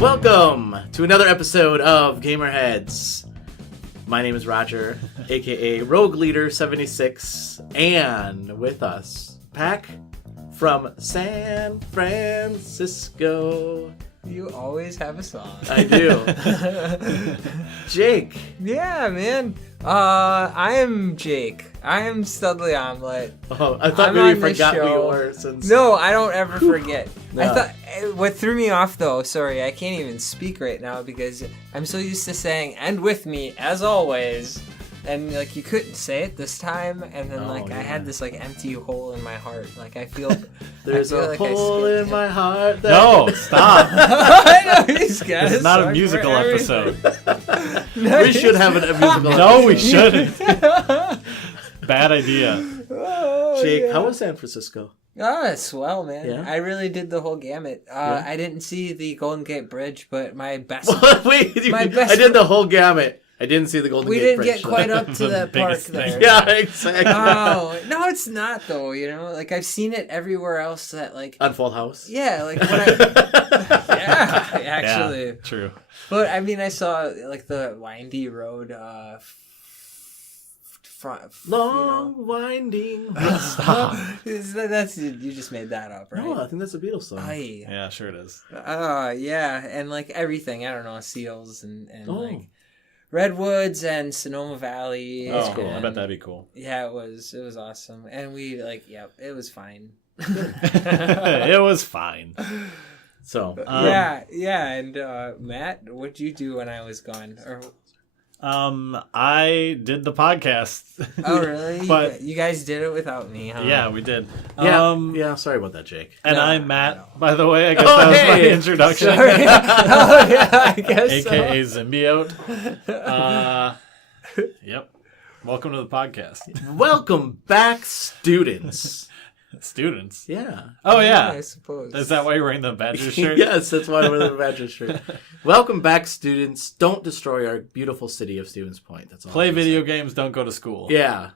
Welcome to another episode of GamerHeads. My name is Roger, aka Rogue Leader 76, and with us, Pac from San Francisco. You always have a song. I do. Jake. Yeah, man. I am Jake. I am Studley Omelet. Oh, I thought maybe you forgot who you were. No, I don't ever forget. No. I thought what threw me off though. Sorry, I can't even speak right now because I'm so used to saying "and with me as always," and like you couldn't say it this time, and then I had this like empty hole in my heart. Like I feel there's a hole in my heart. No, stop. I know he's got It's not a musical episode. We should have a musical episode. No, we shouldn't. Bad idea. Oh, Jake, yeah. how was San Francisco? Oh, it's swell, man. Yeah? I really did the whole gamut. Yeah? I didn't see the Golden Gate Bridge, but my best... Wait, My best- I did the whole gamut. I didn't see the Golden we Gate didn't Bridge. get quite up to The that park biggest thing. there. Yeah, exactly. Oh, no, it's not, though, you know? Like, I've seen it everywhere else that, like... On Full House? Yeah, like, when I... Yeah, actually. Yeah, true. But, I mean, I saw, like, the windy road, Long, winding. Stop. That's you just made that up, right? No, I think that's a Beatles song. Aye. Yeah, sure it is. Yeah, and like everything, I don't know, seals and Oh. like redwoods and Sonoma Valley. Oh, cool. I bet that'd be cool. Yeah, it was awesome, and we like, it was fine. It was fine. So, Yeah, and Matt, what'd you do when I was gone? Or I did the podcast. oh, really? But you guys did it without me, huh? yeah, we did. yeah, sorry about that, Jake. And No, I'm I Matt, by the way. I guess Oh, that was my hey. introduction. Sorry. Oh, yeah, I guess AKA so. Symbiote. Yep. Welcome to the podcast. Welcome back, students. Students. Yeah. Oh, yeah. I suppose. Is that why you're wearing the Badger shirt? Yes, that's why I'm wearing the Badger shirt. Welcome back, students. Don't destroy our beautiful city of Stevens Point. That's all. Play I'm gonna video say. games, don't go to school. Yeah.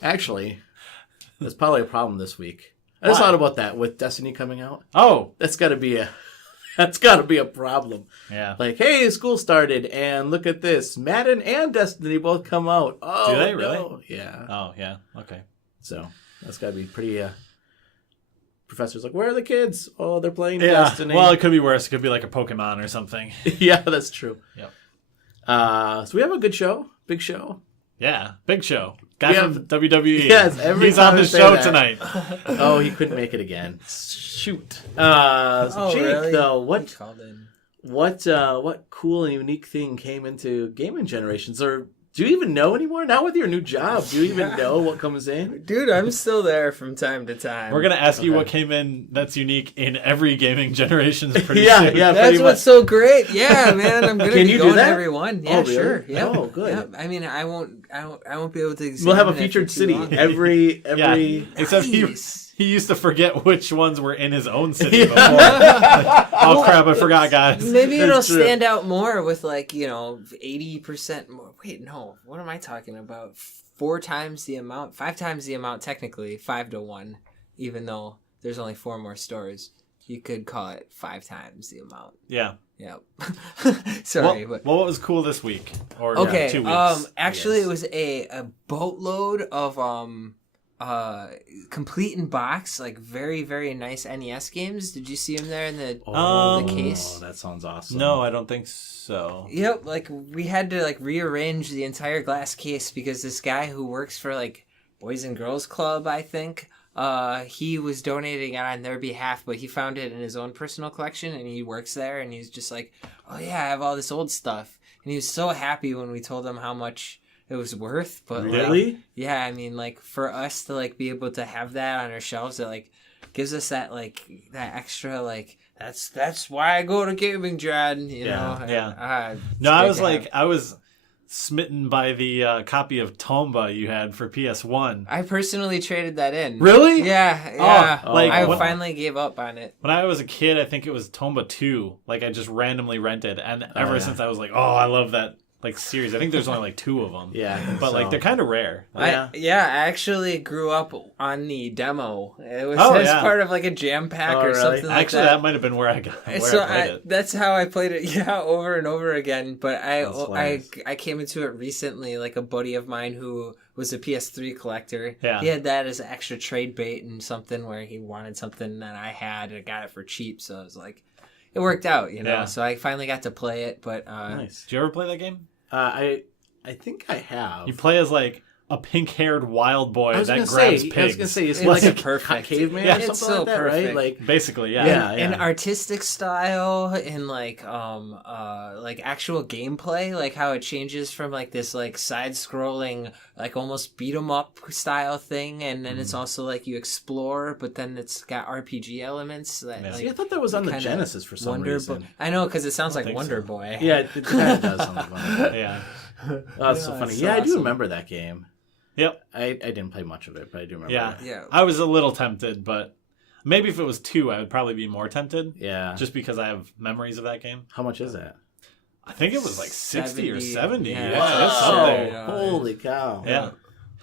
Actually, there's probably a problem this week. I just Why? thought about that with Destiny coming out. Oh, That's got to be a problem. yeah. Like, hey, school started, and look at this. Madden and Destiny both come out. Oh, Do they really? no. Yeah. Oh, yeah. Okay. So that's got to be pretty. Professor's like, where are the kids? Oh, they're playing Yeah. Destiny. Well, it could be worse. It could be like a Pokemon or something. Yeah, that's true. Yep. So we have a good show, big show. Yeah. Big show. Guy We from have- WWE. Yes, every He's time on I the say show that. tonight. Oh, he couldn't make it again. Shoot. Oh, Jake, really? though, He what called in. what cool and unique thing came into gaming generations? Or do you even know anymore? Now with your new job, do you even know what comes in? Dude, I'm still there from time to time. We're going to ask you Okay. what came in that's unique in every gaming generation's pretty Yeah, soon. yeah. That's pretty what's so great. Yeah, man, I'm gonna Can be you do going to that? every one. Yeah, Oh, really? sure. Yeah. Oh, good. Yep. I mean, I won't be able to. We'll have a examine it featured for too city long. every. Yeah. Except Nice. he used to forget which ones were in his own city before. Oh, crap. I forgot, guys. Maybe It's it'll true. stand out more with 80% more. Wait, no. What am I talking about? 5 times the amount, technically, 5-1, even though there's only 4 more stores. You could call it 5 times the amount. Yeah. Yep. Sorry, but Well, what was cool this week? Or okay. 2 weeks? Actually, Yes. it was a boatload of complete in box, like very very nice NES games. Did you see them there in the the case? That sounds awesome. No, I don't think so. Yep, like we had to rearrange the entire glass case because this guy who works for Boys and Girls Club, I think, he was donating it on their behalf, but he found it in his own personal collection and he works there and he's just like, oh yeah, I have all this old stuff. And he was so happy when we told him how much it was worth. But Really? yeah, I mean, for us to be able to have that on our shelves, it gives us that that extra that's why I go to Gaming Dread, you know. Yeah. And, No, it's I great to have. was smitten by the copy of Tomba you had for PS1. I personally traded that in. Really? Yeah. Oh, like, I when- finally gave up on it. When I was a kid, I think it was Tomba 2. I just randomly rented. And ever yeah. since I was like, oh, I love that like series. I think there's only like 2 of them. Yeah, I think but like so. they're kind of rare. Yeah. I actually grew up on the demo. It was part of like a jam pack or really? something like Actually, that. that might have been where I played it. That's how I played it, over and over again. But That's I came into it recently. Like a buddy of mine who was a PS3 collector. Yeah. He had that as extra trade bait and something where he wanted something that I had and got it for cheap. So I was like, it worked out, Yeah. So I finally got to play it. But Nice. Did you ever play that game? I think I have. You play as like a pink-haired wild boy that grabs pigs. I was gonna say, it's It's like a perfect. caveman Yeah. or It's something so like that, right? perfect. Like, Basically, yeah. Yeah. in artistic style, in like actual gameplay, like how it changes from like this like side scrolling like almost beat 'em up style thing, and then it's also like you explore, but then it's got RPG elements that Yeah. like see, I thought that was on the kinda Genesis for some Wonder reason. Boy. I know, because it sounds like think Wonder so. Boy. Yeah, it kind of does sound like one. Yeah. Oh, that's so Yeah, funny. it's Yeah, I do awesome. remember that game. Yep. I didn't play much of it, but I do remember Yeah. it. Yeah. I was a little tempted, but maybe if it was 2, I would probably be more tempted. Yeah. Just because I have memories of that game. How much is that? I think it was like 60 or 70. Yeah. Yeah, it's Wow. up there. Yeah. Holy cow. Yeah.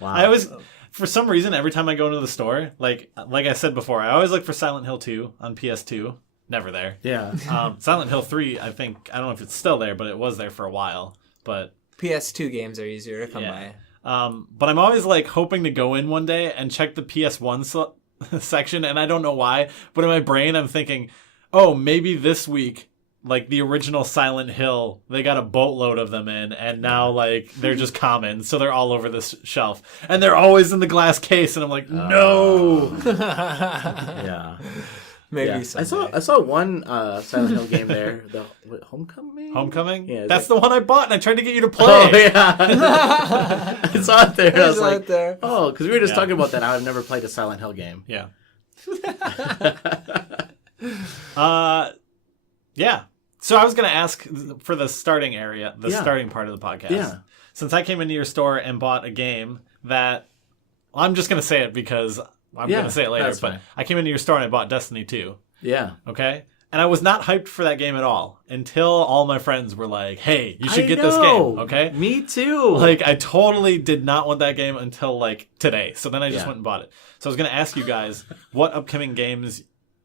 Wow. I always, for some reason, every time I go into the store, like I said before, I always look for Silent Hill 2 on PS2. Never there. Yeah. Silent Hill 3, I don't know if it's still there, but it was there for a while. But PS2 games are easier to come Yeah. by. but I'm always like hoping to go in one day and check the PS1 section, and I don't know why, but in my brain I'm thinking, oh, maybe this week, like the original Silent Hill, they got a boatload of them in, and now like they're just common, so they're all over this shelf, and they're always in the glass case, and I'm like, no. Yeah. Maybe Yeah. someday. I saw one Silent Hill game there. Homecoming? Homecoming? Yeah, That's it's the one I bought, and I tried to get you to play. Oh, yeah. I saw it there. And I was It's like, out there. oh, because we were just Yeah. talking about that. I've never played a Silent Hill game. Yeah. Yeah. So I was going to ask for the starting area, the Yeah. starting part of the podcast. Yeah. Since I came into your store and bought a game that, well, I'm just going to say it because I'm Yeah, going to say it later, that's but fine. I came into your store and I bought Destiny 2. Yeah. Okay? And I was not hyped for that game at all until all my friends were like, hey, you should I get this know. game. Okay? Me too. Like, I totally did not want that game until, like, today. So then I just Yeah. went and bought it. So I was going to ask you guys what upcoming games,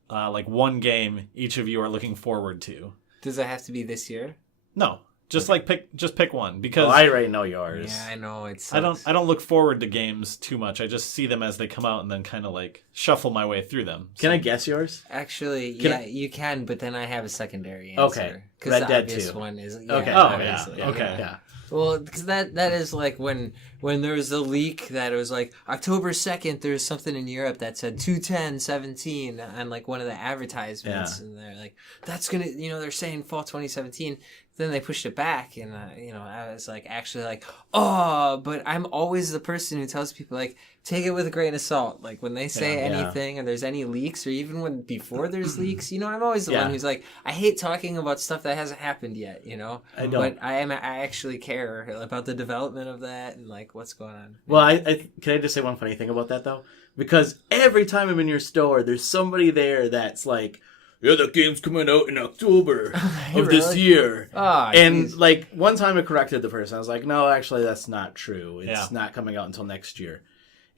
like one game, each of you are looking forward to. Does it have to be this year? No. Just, like, pick one. Because I already know yours. Yeah, I know. It's I don't look forward to games too much. I just see them as they come out and then kind of, like, shuffle my way through them. Can I guess yours? Actually, Can yeah, I- you can, but then I have a secondary Okay. answer. Because Red the Dead obvious 2. one is Okay. Oh, yeah. obviously, Okay. Yeah. Well, because that is like when there was a leak that it was like October 2nd, there was something in Europe that said 2/10/17 on like one of the advertisements, Yeah. and they're like, that's gonna, they're saying fall 2017. Then they pushed it back, and I was like, actually like, oh, but I'm always the person who tells people like, take it with a grain of salt. Like when they say Yeah. anything, and there's any leaks, or even when before there's leaks, I'm always the Yeah. one who's like, I hate talking about stuff that hasn't happened yet, I don't. But I actually care about the development of that and like what's going on. Well, I can I just say one funny thing about that though? Because every time I'm in your store, there's somebody there that's like, yeah, that game's coming out in October of this Really? year. Oh, And geez. like one time I corrected the person. I was like, no, actually that's not true. It's Yeah. not coming out until next year.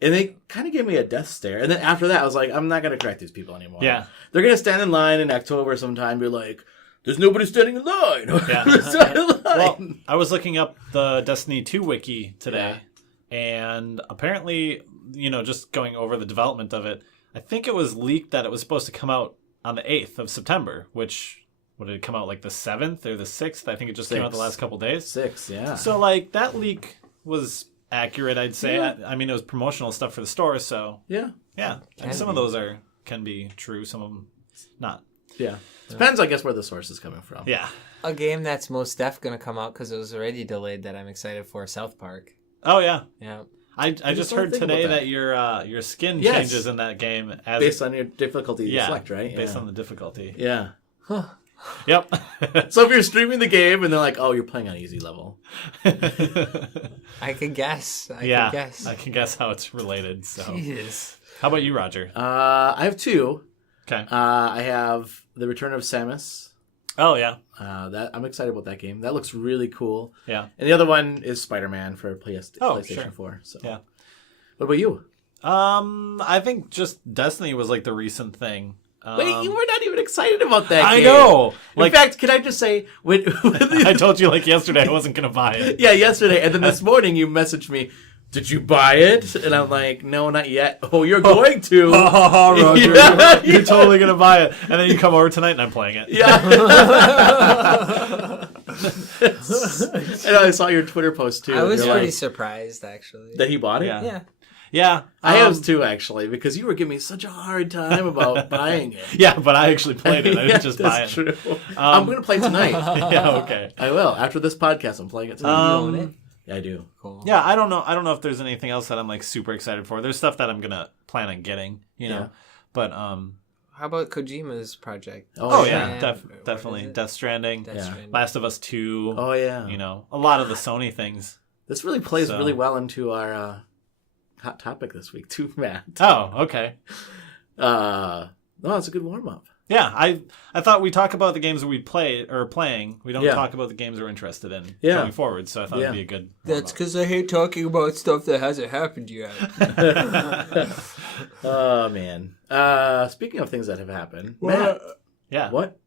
And they kind of gave me a death stare. And then after that, I was like, I'm not going to correct these people anymore. Yeah. They're going to stand in line in October sometime and be like, there's nobody standing in line. Yeah. Stand in line. Well, I was looking up the Destiny 2 wiki today, and apparently, just going over the development of it, I think it was leaked that it was supposed to come out on the 8th of September, which, would it come out like the 7th or the 6th? I think it just came out the 6th. last couple days. 6, yeah. So, like, that leak was accurate, I'd say. Yeah. I mean, it was promotional stuff for the store, so, yeah. yeah. And some of those can be true, some of them not. Yeah. Depends, I guess, where the source is coming from. Yeah. A game that's most def gonna come out because it was already delayed that I'm excited for, South Park. Oh, yeah. Yeah. I just don't heard think today about that your skin Yes. changes in that game as Based on your difficulty you yeah, select, right? based Yeah. on the difficulty. Yeah. Yep. So if you're streaming the game and they're like, oh, you're playing on easy level. I can guess. I yeah, can guess. I can guess how it's related. So, Jeez. how about you, Roger? I have 2. Okay. I have The Return of Samus. Oh yeah, That I'm excited about that game. That looks really cool. yeah. And the other one is Spider-Man for PlayStation sure. 4. So. Yeah. What about you? I think just Destiny was like the recent thing. Wait, you were not even excited about that I game. know. In fact, can I just say, I told you like yesterday I wasn't gonna buy it. Yeah, yesterday, and then this morning you messaged me. Did you buy it? And I'm like, no, not yet. Oh, you're going to. Roger, Yeah, you're totally gonna buy it, and then you come over tonight and I'm playing it. Yeah. And I saw your Twitter post too. I was You're pretty like, surprised, actually. that he bought it. Yeah. Yeah. Yeah, I was too, actually, because you were giving me such a hard time about buying it. Yeah, but I actually played it. I didn't just buy it. That's true. I'm going to play it tonight. Yeah, okay. I will. After this podcast, I'm playing it tonight. You own it? Yeah, I do. Cool. Yeah, I don't know if there's anything else that I'm like super excited for. There's stuff that I'm gonna plan on getting, you know. Yeah. But How about Kojima's project? oh yeah. yeah, What definitely is it? Death Stranding, Death Yeah. Stranding. Last of Us 2. Oh, yeah. You know, a lot of the Sony things. This really plays So- really well into our hot topic this week, too, Matt. Oh, okay. No, it's a good warm-up. Yeah, I thought we talk about the games that we play or playing. We don't Yeah. talk about the games we're interested in Yeah. going forward. So I thought Yeah. it'd be a good. That's because I hate talking about stuff that hasn't happened yet. Oh, man. Speaking of things that have happened, Matt. Yeah. What?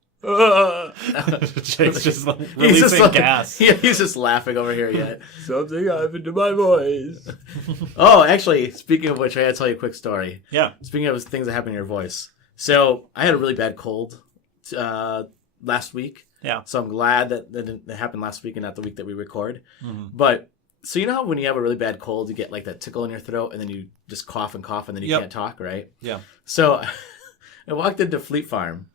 Jake's just like, He's releasing just like- gas. Yeah, he's just laughing over here yet. Something happened to my voice. Oh, actually, speaking of which, I had to tell you a quick story. Yeah. Speaking of things that happen in your voice. So, I had a really bad cold last week. Yeah. So, I'm glad that it happened last week and not the week that we record. Mhm. But, so you know how when you have a really bad cold, you get like that tickle in your throat and then you just cough and cough and then you Yep. can't talk, right? Yeah. So, I walked into Fleet Farm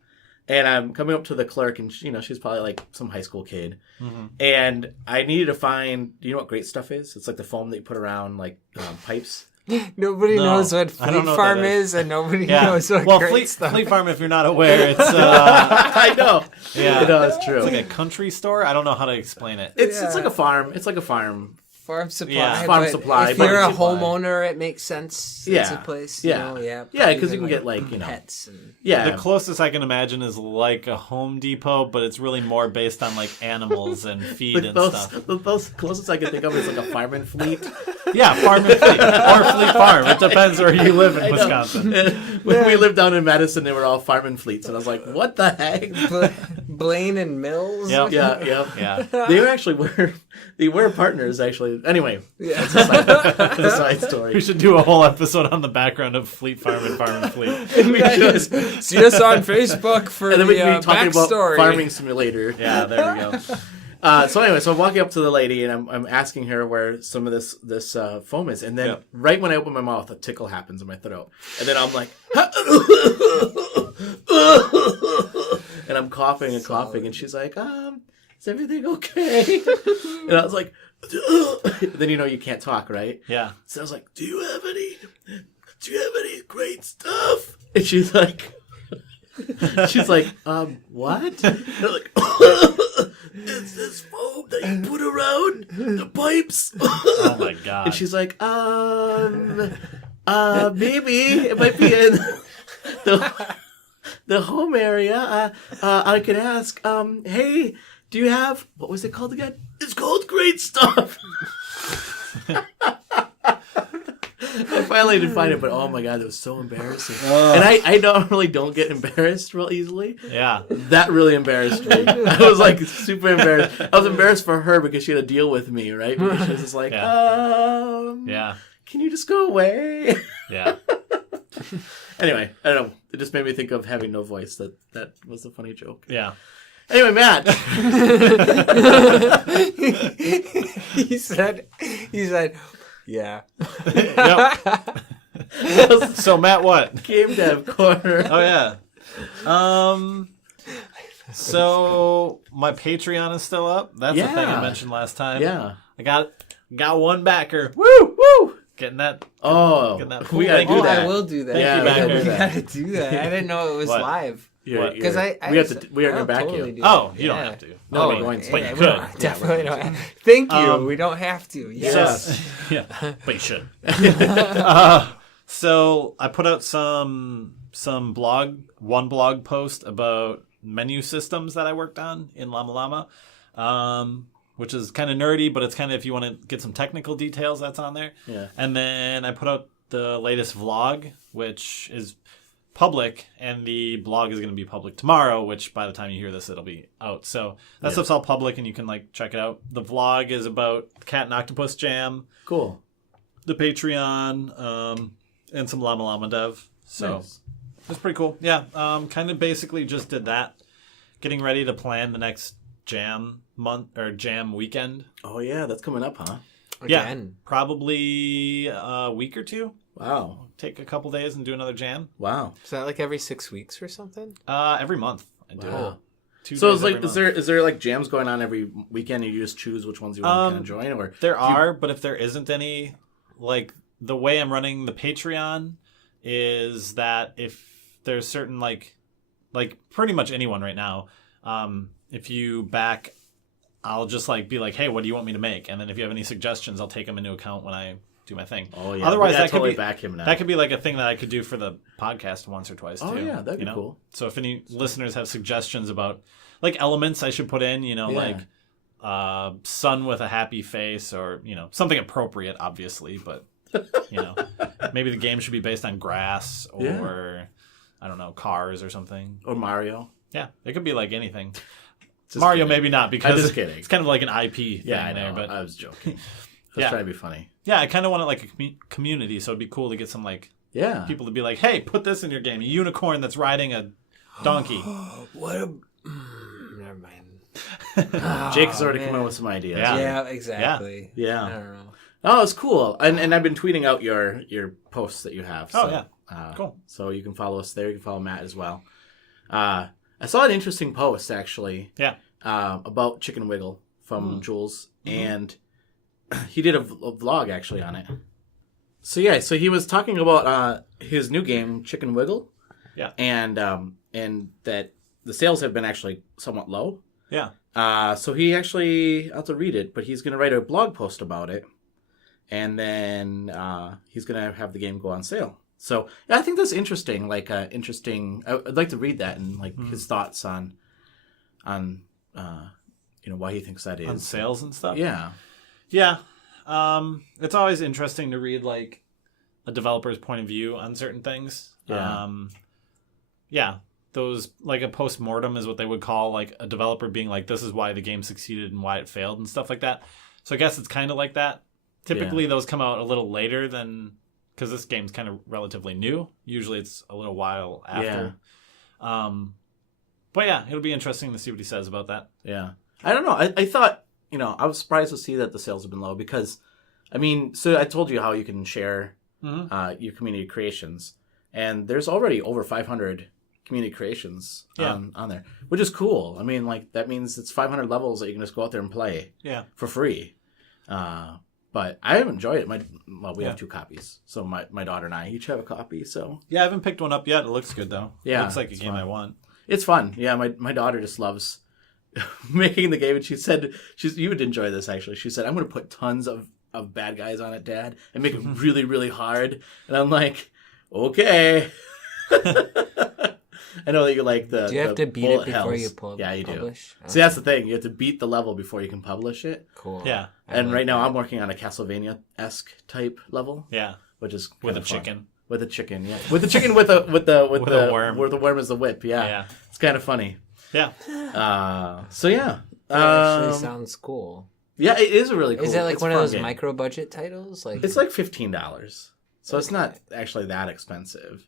and I'm coming up to the clerk and, she's probably like some high school kid. Mm-hmm. And I needed to find, do you know what great stuff is? It's like the foam that you put around like pipes. Nobody No, knows what I don't Fleet know what Farm that is, and nobody Yeah. knows what Well, great stuff Fleet is. Farm, if you're not aware, it's I know. Yeah. No, it's true. it's like a country store. I don't know how to explain it. It's Yeah. like a farm. It's like a farm. Farm supply. Yeah. Farm but supply, If farm you're a supply. homeowner, it makes sense. It's Yeah. a place. Yeah. Yeah. Yeah, because Even, you can get like, pets. And... yeah. The closest I can imagine is like a Home Depot, but it's really more based on like animals and feed and stuff. Those closest I can think of is like a farm and fleet. Yeah, Farm and Fleet or Fleet Farm. It depends where you live in Wisconsin. When we lived down in Madison, they were all farm and fleets, and I was like, "What the heck?" Blaine and Mills. Yep. Yeah. Yeah. They actually were partners. Actually, anyway, Yeah. that's a side We story. should do a whole episode on the background of Fleet Farm and Farm and Fleet. We should. See us on Facebook for And then we can the be talking about backstory. farming simulator. Yeah, there we go. So anyway, so I'm walking up to the lady and I'm asking her where some of this foam is, and then Yep. right when I open my mouth, a tickle happens in my throat, and then I'm like, and I'm coughing and coughing, and she's like, is everything okay? And I was like, then you can't talk, right? Yeah. So I was like, do you have any great stuff? And she's like, what? And I'm like, it's this foam that you put around the pipes. Oh my god. And she's like, maybe it might be in the home area. I could ask, hey, do you have, what was it called again? It's called Great Stuff. I finally did find it, but oh my god, it was so embarrassing. And I normally don't get embarrassed real easily. Yeah. That really embarrassed me. I was like super embarrassed. I was embarrassed for her because she had to deal with me, right? Because she was just like, Yeah. can you just go away? Yeah. Anyway, I don't know. It just made me think of having no voice. That was a funny joke. Yeah. Anyway, Matt. he said, yeah. Yep. So Matt, what? Game Dev Corner. Oh yeah. So my Patreon is still up. That's the thing I Yeah. mentioned last time. Yeah. I got one backer. Woo! Woo! Getting that. Oh, Get that we gotta full- do Oh, that. I will do that. Thank you, we backer. gotta do that. I didn't know it was What? live. You're- Because you're- I we have to. We are I'll gonna back totally you. do Oh, that. you don't Yeah. have to. No, Oh, we're going to. but you we could. don't- definitely we're don't. Thank you. Um, We don't have to. Yes. Yes. Yeah, but you should. So I put out one blog post about menu systems that I worked on in Llama Llama, which is kind of nerdy, but it's kind of, if you want to get some technical details, that's on there. Yeah. And then I put out the latest vlog, which is public, and the blog is going to be public tomorrow, which by the time you hear this, it'll be out. So that stuff's all public, and you can like check it out. The vlog is about Cat and Octopus Jam. Cool. The Patreon, and some Llama Llama dev. So Nice. it's pretty cool. Yeah, kind of basically just did that. Getting ready to plan the next Jam month or Jam weekend. Oh yeah, that's coming up, huh? Yeah, probably a week or two. Wow. Take a couple days and do another Jam. Wow. Is that like every 6 weeks or something? Every month I do. Wow. 2 So days it's like, every is month. there like jams going on every weekend, and you just choose which ones you want to kind of join, or There are, but if there isn't any, like the way I'm running the Patreon is that if there's certain like pretty much anyone right now, if you back, I'll just like be like, hey, what do you want me to make? And then if you have any suggestions, I'll take them into account when I do my thing. Oh yeah. Otherwise, Yeah, that totally could be back him now. that could be like a thing that I could do for the podcast once or twice too. Oh yeah, that'd be you know? cool. So if any listeners have suggestions about like elements I should put in, Yeah. like sun with a happy face, or something appropriate, obviously, but maybe the game should be based on grass, or Yeah. I don't know, cars or something. Or Mario. Yeah, it could be like anything. Just Mario, kidding. maybe not, I'm because just kidding. it's kind of like an IP thing Yeah, I there. know. But I was joking. I was Yeah. trying to be funny. yeah, I kind of want it like a community, so it'd be cool to get some like Yeah. people to be like, hey, put this in your game. A unicorn that's riding a donkey. What a... Never mind. Jake has already man. come up with some ideas. Yeah. Yeah, exactly. Yeah. I don't know. Oh, it's cool. And I've been tweeting out your posts that you have. Oh, So, yeah. Cool. So you can follow us there. You can follow Matt as well. I saw an interesting post, actually. Yeah. About Chicken Wiggle from Jules. And he did a vlog, actually, on it. So, yeah. So he was talking about his new game, Chicken Wiggle. Yeah. And that the sales have been actually somewhat low. Yeah. So he actually, I'll have to read it, but he's going to write a blog post about it. And then he's going to have the game go on sale. So yeah, I think that's interesting. Like interesting. I'd like to read that and like his thoughts on why he thinks that is. On sales and stuff. Yeah. Yeah. It's always interesting to read like a developer's point of view on certain things. Yeah. Yeah. Those like a post-mortem is what they would call like a developer being like, this is why the game succeeded and why it failed and stuff like that. So I guess it's kind of like that. Typically those come out a little later than, because this game's kind of relatively new. Usually it's a little while after. Yeah. But yeah, it'll be interesting to see what he says about that. Yeah. I don't know. I thought, I was surprised to see that the sales have been low because, so I told you how you can share your community creations. And there's already over 500 community creations on there, which is cool. I mean, like, that means it's 500 levels that you can just go out there and play for free. But I have enjoyed it. We have 2 copies. So my daughter and I each have a copy. So Yeah, I haven't picked one up yet. It looks good, though. Yeah, It looks like a it's game fun. I want. it's fun. Yeah, my daughter just loves making the game. And she said, you would enjoy this, actually. She said, I'm going to put tons of bad guys on it, Dad, and make it really, really hard. And I'm like, okay. I know that you like the. Do you have the to beat it bullet before hells. you publish? Yeah, you do. See, that's the thing. You have to beat the level before you can publish it. Cool. Yeah. And right now, I'm working on a Castlevania-esque type level, Yeah. which is With kinda a fun. chicken. With a chicken, yeah. With the chicken with the worm. Where the worm is the whip, yeah. Yeah. It's kind of funny. Yeah. So yeah. That actually sounds cool. Yeah, it is a really cool. Is that like it's one of fun those game. micro budget titles? Like It's like $15, so it's not actually that expensive.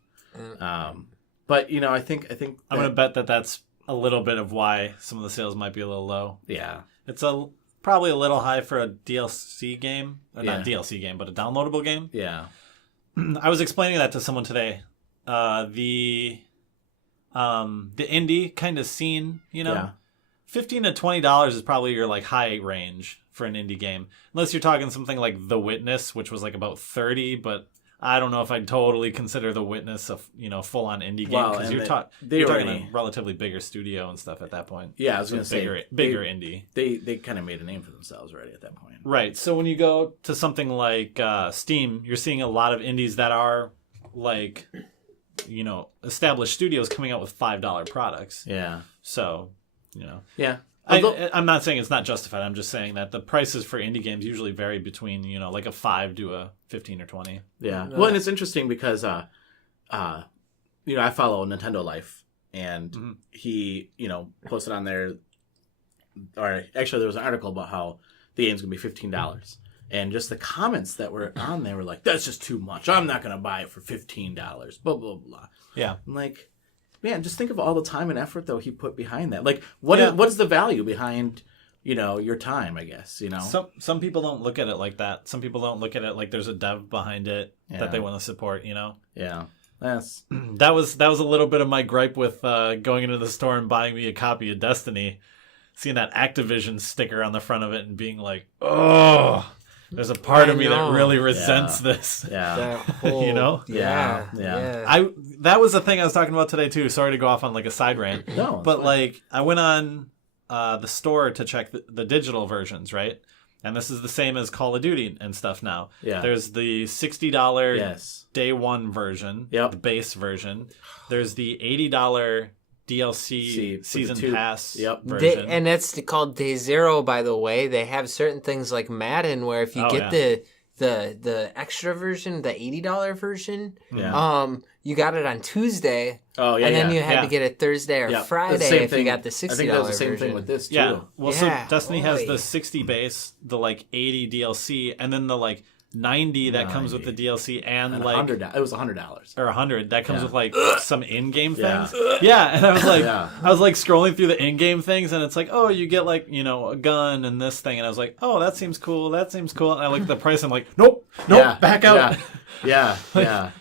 But I think I'm going to bet that that's a little bit of why some of the sales might be a little low. yeah. It's probably a little high for a DLC game. Not Yeah. DLC game, but a downloadable game. Yeah. I was explaining that to someone today. The indie kind of scene, Yeah. $15 to $20 is probably your like high range for an indie game. Unless you're talking something like The Witness, which was like about 30, but I don't know if I'd totally consider The Witness a full on indie game, Well, because and you're they talking already- a relatively bigger studio and stuff at that point. Yeah, I was So going to say bigger indie. They kind of made a name for themselves already at that point. Right. So when you go to something like Steam, you're seeing a lot of indies that are like, established studios coming out with $5 products. Yeah. So, you know. Yeah. I'm not saying it's not justified. I'm just saying that the prices for indie games usually vary between, you know, like a 5 to a 15 or 20. Yeah. Well, and it's interesting because, you know, I follow Nintendo Life, and he, you know, posted on there, or actually there was an article about how the game's going to be $15. And just the comments that were on there were like, that's just too much. I'm not going to buy it for $15. Blah, blah, blah. Yeah. I'm like, man, just think of all the time and effort, though, he put behind that. Like, what is the value behind, you know, your time, I guess, you know? Some people don't look at it like that. Some people don't look at it like there's a dev behind it that they want to support, you know? Yeah. That's... That was a little bit of my gripe with going into the store and buying me a copy of Destiny. Seeing that Activision sticker on the front of it and being like, oh... There's a part of me that really resents this. Yeah. That whole, you know? Yeah. That was the thing I was talking about today too. Sorry to go off on like a side rant. No. But like I went on the store to check the digital versions, right? And this is the same as Call of Duty and stuff now. Yeah. There's the $60 Yes. day one version, Yep. the base version. There's the $80 DLC season pass version. And that's called Day Zero, by the way. They have certain things like Madden where if you get the extra version, the $80 version, you got it on Tuesday. Oh, yeah, and then you had to get it Thursday or Friday if you got the $60 version. I think that was the same thing with this, too. Yeah. Well, so Destiny has the 60 base, the like 80 DLC, and then the like 90 that comes with the DLC and like $100. It was $100 or 100 that comes with like some in-game things. Yeah, and I was like scrolling through the in-game things, and it's like, oh, you get like, you know, a gun and this thing, and I was like, oh, that seems cool. And I look at the price, I'm like, nope, back out. Yeah.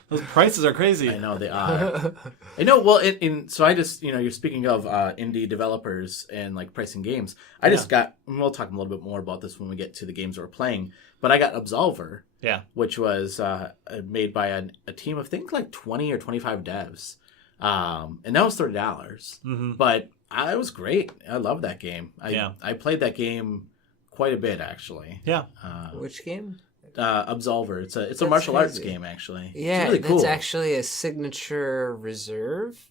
Those prices are crazy. I know they are. I know. Well, so I just, you know, you're speaking of indie developers and like pricing games. I just got. We'll talk a little bit more about this when we get to the games that we're playing. But I got Absolver, which was made by a team of, I think, like 20 or 25 devs, and that was $30. Mm-hmm. But it was great. I love that game. I played that game quite a bit, actually. Yeah. Which game? Absolver. It's a martial arts game, actually. Yeah, it's really cool. That's actually a signature reserve.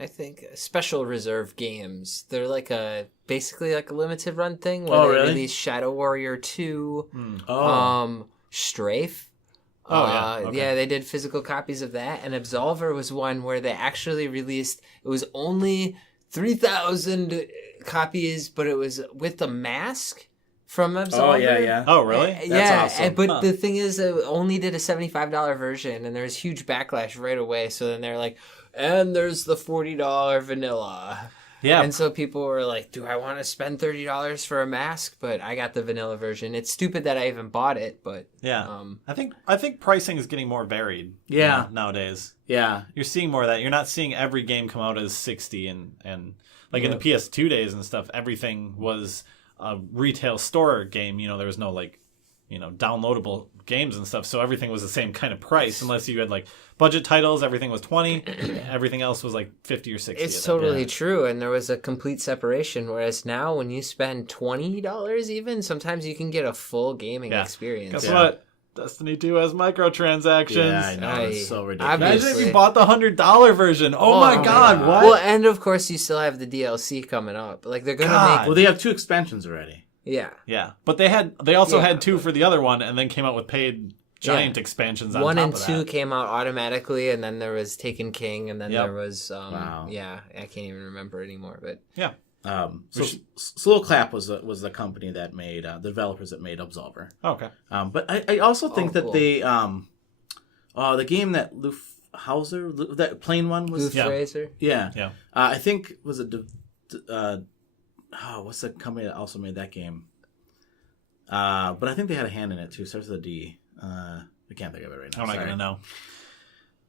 I think special reserve games. They're like basically like a limited run thing where they released Shadow Warrior 2, Strafe. Yeah, they did physical copies of that, and Absolver was one where they actually released. It was only 3,000 copies, but it was with the mask from Absolver. Oh yeah. Oh really? That's awesome. But the thing is, it only did a $75 version, and there was huge backlash right away. So then they're like, and there's the $40 vanilla. Yeah. And so people were like, do I want to spend $30 for a mask? But I got the vanilla version. It's stupid that I even bought it, but I think pricing is getting more varied. Yeah. Nowadays. Yeah. You're seeing more of that. You're not seeing every game come out as 60 and like in the PS2 days and stuff, everything was a retail store game. You know, there was no like, you know, downloadable games and stuff, so everything was the same kind of price unless you had like budget titles. Everything was 20, everything else was like 50 or 60. It's totally true, and there was a complete separation, whereas now when you spend $20 even, sometimes you can get a full gaming experience. Guess what? Destiny 2 has microtransactions. Yeah, I know. It's so ridiculous. Imagine if you bought the $100 version. Oh my God, what? Well, and of course you still have the DLC coming up. Like they're going to make... Well, they have 2 expansions already. Yeah. But they also had 2 for the other one, and then came out with paid giant expansions on 1 top and of 2 that. came out automatically, and then there was Taken King, and then there was wow. I can't even remember anymore, but so Slow Clap was the company that made the developers that made Absolver. Okay. But I also think that they the game that Hauser, that plane one was Fraser. Yeah. I think was it what's the company that also made that game? But I think they had a hand in it too. Starts with a D. I can't think of it right now. I'm not going to know.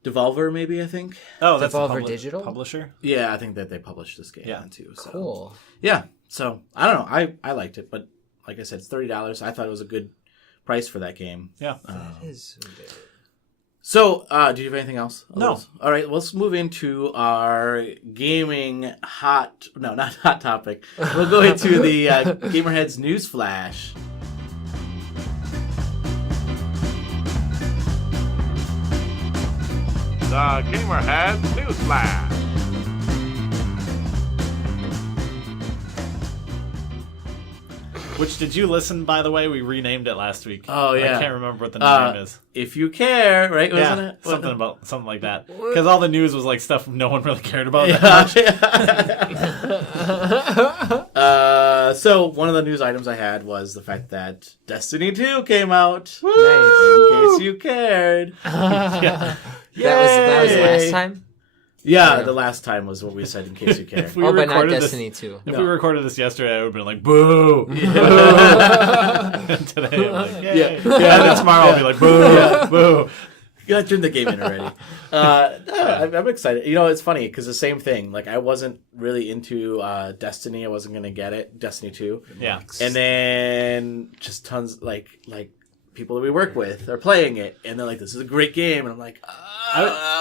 Devolver, maybe, I think. Oh, that's Devolver Digital? Publisher? Yeah, I think that they published this game too. So. Cool. Yeah, so I don't know. I liked it, but like I said, it's $30. I thought it was a good price for that game. Yeah. That is good. So, do you have anything else? No. All right, let's move into our gaming not hot topic. We'll go into the GamerHeads News Flash. The GamerHeads News Flash. Which, did you listen, by the way? We renamed it last week. Oh, yeah. I can't remember what the name is. If you care, right? Wasn't it? Something like that. Because all the news was like stuff no one really cared about that much. So one of the news items I had was the fact that Destiny 2 came out. Nice. In case you cared. Yeah. That was last time? Yeah, the last time was what we said, in case you care. If we but not recorded Destiny 2. If we recorded this yesterday, I would have been like, boo! Boo! Today, I'm like, yay. And then tomorrow I'll be like, boo! Boo! You got to turn the game in already. I'm excited. You know, it's funny because the same thing. Like, I wasn't really into Destiny. I wasn't going to get it. Destiny 2. Yeah. And then just tons, like people that we work with are playing it. And they're like, this is a great game. And I'm like,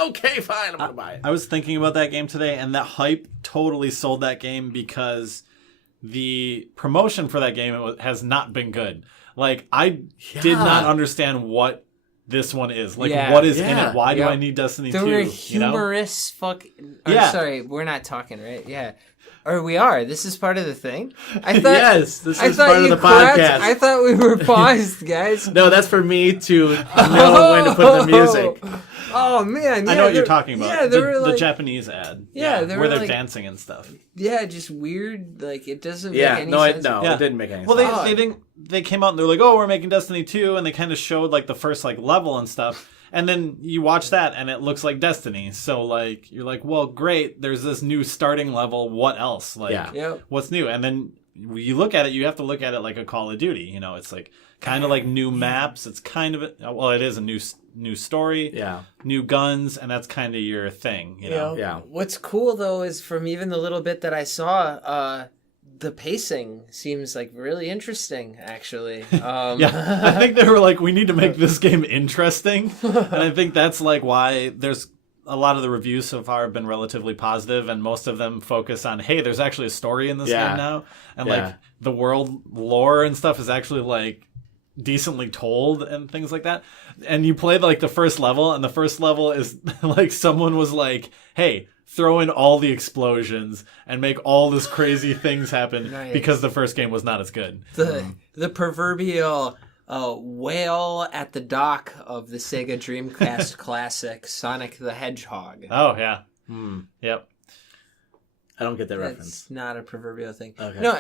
okay, fine. I'm going to buy it. I was thinking about that game today, and that hype totally sold that game because the promotion for that game has not been good. Like, I did not understand what this one is. Like, what is in it? Why do I need Destiny 2? There were humorous sorry, we're not talking, right? Yeah. Or we are. This is part of the thing? I thought, yes, this is part of the podcast. I thought we were paused, guys. No, that's for me to know when to put the music. Oh, man. Yeah, I know what you're talking about. Yeah, the Japanese ad. Yeah, where they're dancing and stuff. Yeah, just weird. Like, it doesn't make any sense. It didn't make any sense. Well, they came out and they're like, oh, we're making Destiny 2, and they kind of showed like the first like level and stuff. And then you watch that, and it looks like Destiny. So, like, you're like, well, great. There's this new starting level. What else? Like, what's new? And then you look at it. You have to look at it like a Call of Duty. You know, it's like kind of like new maps. It's kind of it is a new story. Yeah, new guns, and that's kind of your thing. You know. Yeah. What's cool though is from even the little bit that I saw. The pacing seems like really interesting, actually. Yeah, I think they were like, we need to make this game interesting. And I think that's like why there's a lot of the reviews so far have been relatively positive, and most of them focus on, hey, there's actually a story in this game now. And like the world lore and stuff is actually like decently told and things like that. And you play like the first level, and the first level is like someone was like, hey, throw in all the explosions and make all this crazy things happen because the first game was not as good. The proverbial whale at the dock of the Sega Dreamcast classic Sonic the Hedgehog. Oh, yeah. Yep. I don't get that reference. It's not a proverbial thing. Okay. No,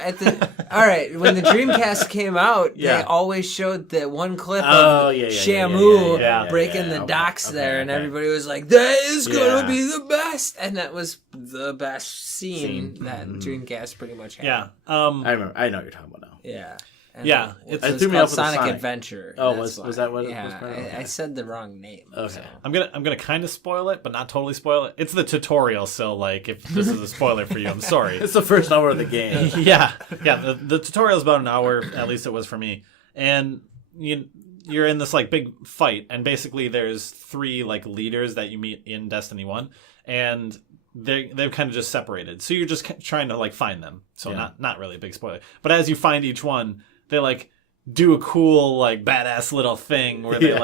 all right. When the Dreamcast came out, they always showed that one clip of Shamu breaking the docks there, and everybody was like, "That is gonna be the best," and that was the best scene that Dreamcast pretty much had. Yeah, I remember. I know what you're talking about now. Yeah. Yeah, it was called Sonic Adventure. Oh, was that what it was? Yeah, I said the wrong name. Okay, so. I'm gonna kind of spoil it, but not totally spoil it. It's the tutorial, so like if this is a spoiler for you, I'm sorry. It's the first hour of the game. yeah. The tutorial is about an hour, at least it was for me, and you're in this like big fight, and basically there's 3 like leaders that you meet in Destiny 1, and they've kind of just separated, so you're just trying to like find them. So not really a big spoiler, but as you find each one, they like do a cool like badass little thing where they're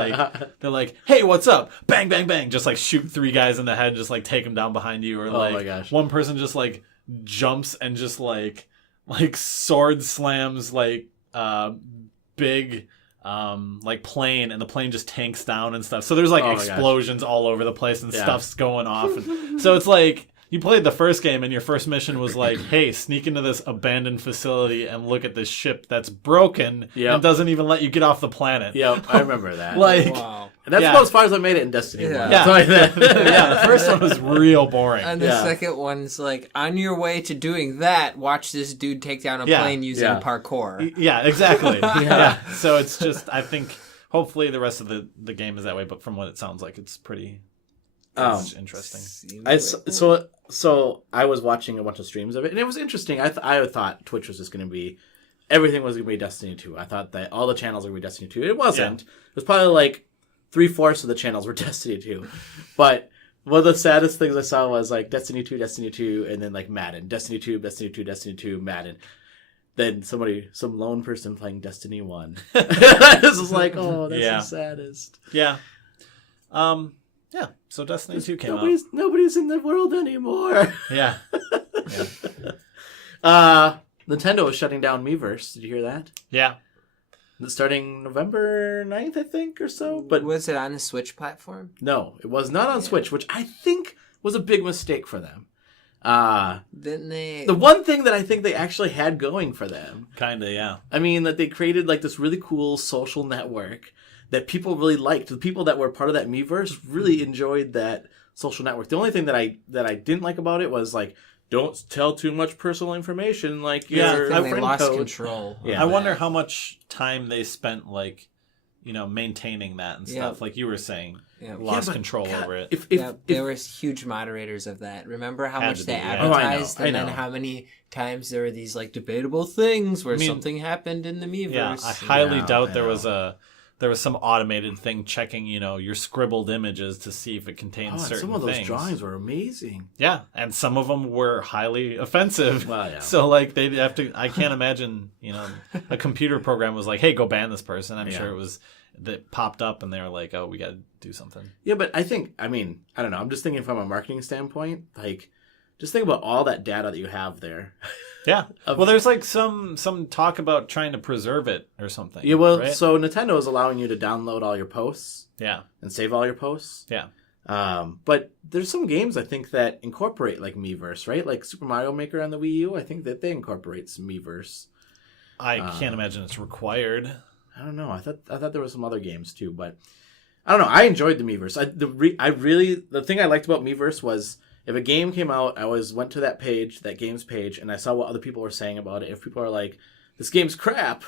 like, hey, what's up? Bang, bang, bang. Just like shoot 3 guys in the head, just like take them down behind you, or like my gosh. One person just like jumps and just like sword slams like big like plane, and the plane just tanks down and stuff. So there's like explosions all over the place, and stuff's going off. And so it's like, you played the first game, and your first mission was like, hey, sneak into this abandoned facility and look at this ship that's broken and doesn't even let you get off the planet. Yep, I remember that. Wow. And that's about as far as I made it in Destiny 1. The first one was real boring. And the second one's like, on your way to doing that, watch this dude take down a plane using parkour. Yeah, exactly. So it's just, I think, hopefully the rest of the game is that way, but from what it sounds like, it's pretty... interesting. So I was watching a bunch of streams of it, and it was interesting. I thought Twitch was just going to be, everything was going to be Destiny 2. I thought that all the channels were going to be Destiny 2. It wasn't. It was probably like 3/4 of the channels were Destiny 2. But one of the saddest things I saw was like Destiny 2, and then like Madden. Destiny 2, Destiny 2, Madden. Then some lone person playing Destiny 1. I was just like, oh, that's the saddest. Yeah. Yeah, so Destiny 2 came out. Nobody's in the world anymore. Yeah. Nintendo is shutting down Miiverse. Did you hear that? Yeah. Starting November 9th, I think, or so. But was it on the Switch platform? no, it was not on Switch, which I think was a big mistake for them. Didn't they? The one thing that I think they actually had going for them, Kinda, yeah. I mean, that they created like this really cool social network that people really liked. The people that were part of that Miiverse really enjoyed that social network. The only thing that I didn't like about it was like, don't tell too much personal information, like your they friend lost code. control. Yeah. I wonder how much time they spent, like, maintaining that and stuff. Yeah. Like you were saying, Yeah. lost but control God, over it. If there was huge moderators of that. Remember how Had much to they be, yeah. advertised, I and know. then how many times there were these like debatable things where something happened in the Miiverse. Yeah, I highly Yeah, doubt I there know. was some automated thing checking, your scribbled images to see if it contains certain some of those things. drawings were amazing. Yeah, and some of them were highly offensive. Well, yeah. So like they'd have to. I can't imagine, a computer program was like, "Hey, go ban this person." I'm sure it was that popped up, and they were like, "Oh, we got to do something." Yeah, but I don't know. I'm just thinking from a marketing standpoint, like, just think about all that data that you have there. Yeah. Well, there's like some talk about trying to preserve it or something. Yeah, well, right? so Nintendo is allowing you to download all your posts Yeah. and save all your posts. Yeah. But there's some games I think that incorporate like Miiverse, right? Like Super Mario Maker on the Wii U. I think that they incorporate some Miiverse. I can't imagine it's required. I don't know. I thought there were some other games too, but I don't know. I enjoyed the Miiverse. The thing I liked about Miiverse was if a game came out, I always went to that game's page, and I saw what other people were saying about it. If people are like, "This game's crap,"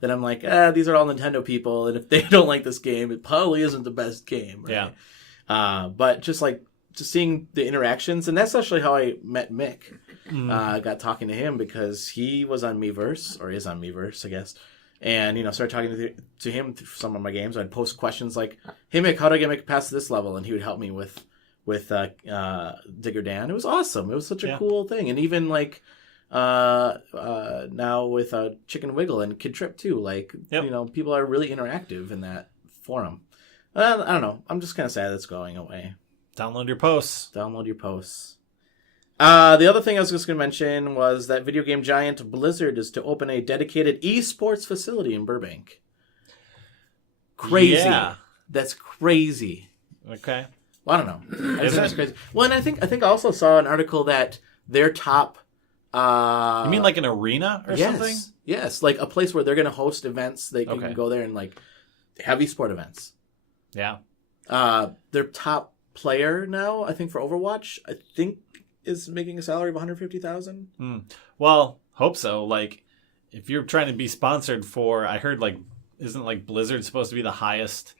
then I'm like, these are all Nintendo people, and if they don't like this game, it probably isn't the best game. Right? Yeah. But just seeing the interactions, and that's actually how I met Mick. I got talking to him because he was on Miiverse, or is on Miiverse, I guess. And, started talking to him through some of my games. I'd post questions like, "Hey, Mick, how do I get Mick past this level?" And he would help me with Digger Dan. It was awesome. It was such a cool thing. And even, like, now with Chicken Wiggle and Kid Trip, too. Like, people are really interactive in that forum. I don't know. I'm just kind of sad it's going away. Download your posts. Download your posts. The other thing I was just going to mention was that video game giant Blizzard is to open a dedicated esports facility in Burbank. Crazy. Yeah. That's crazy. Okay. Well, I don't know. I Is think that's it? crazy. Well, and I think I also saw an article that their top. You mean like an arena or something? Yes, like a place where they're going to host events. They can Okay. go there and like have esport events. Yeah. Their top player now, I think for Overwatch, I think is making a salary of $150,000. Well, hope so. Like, if you're trying to be sponsored for, I heard like, isn't like Blizzard supposed to be the highest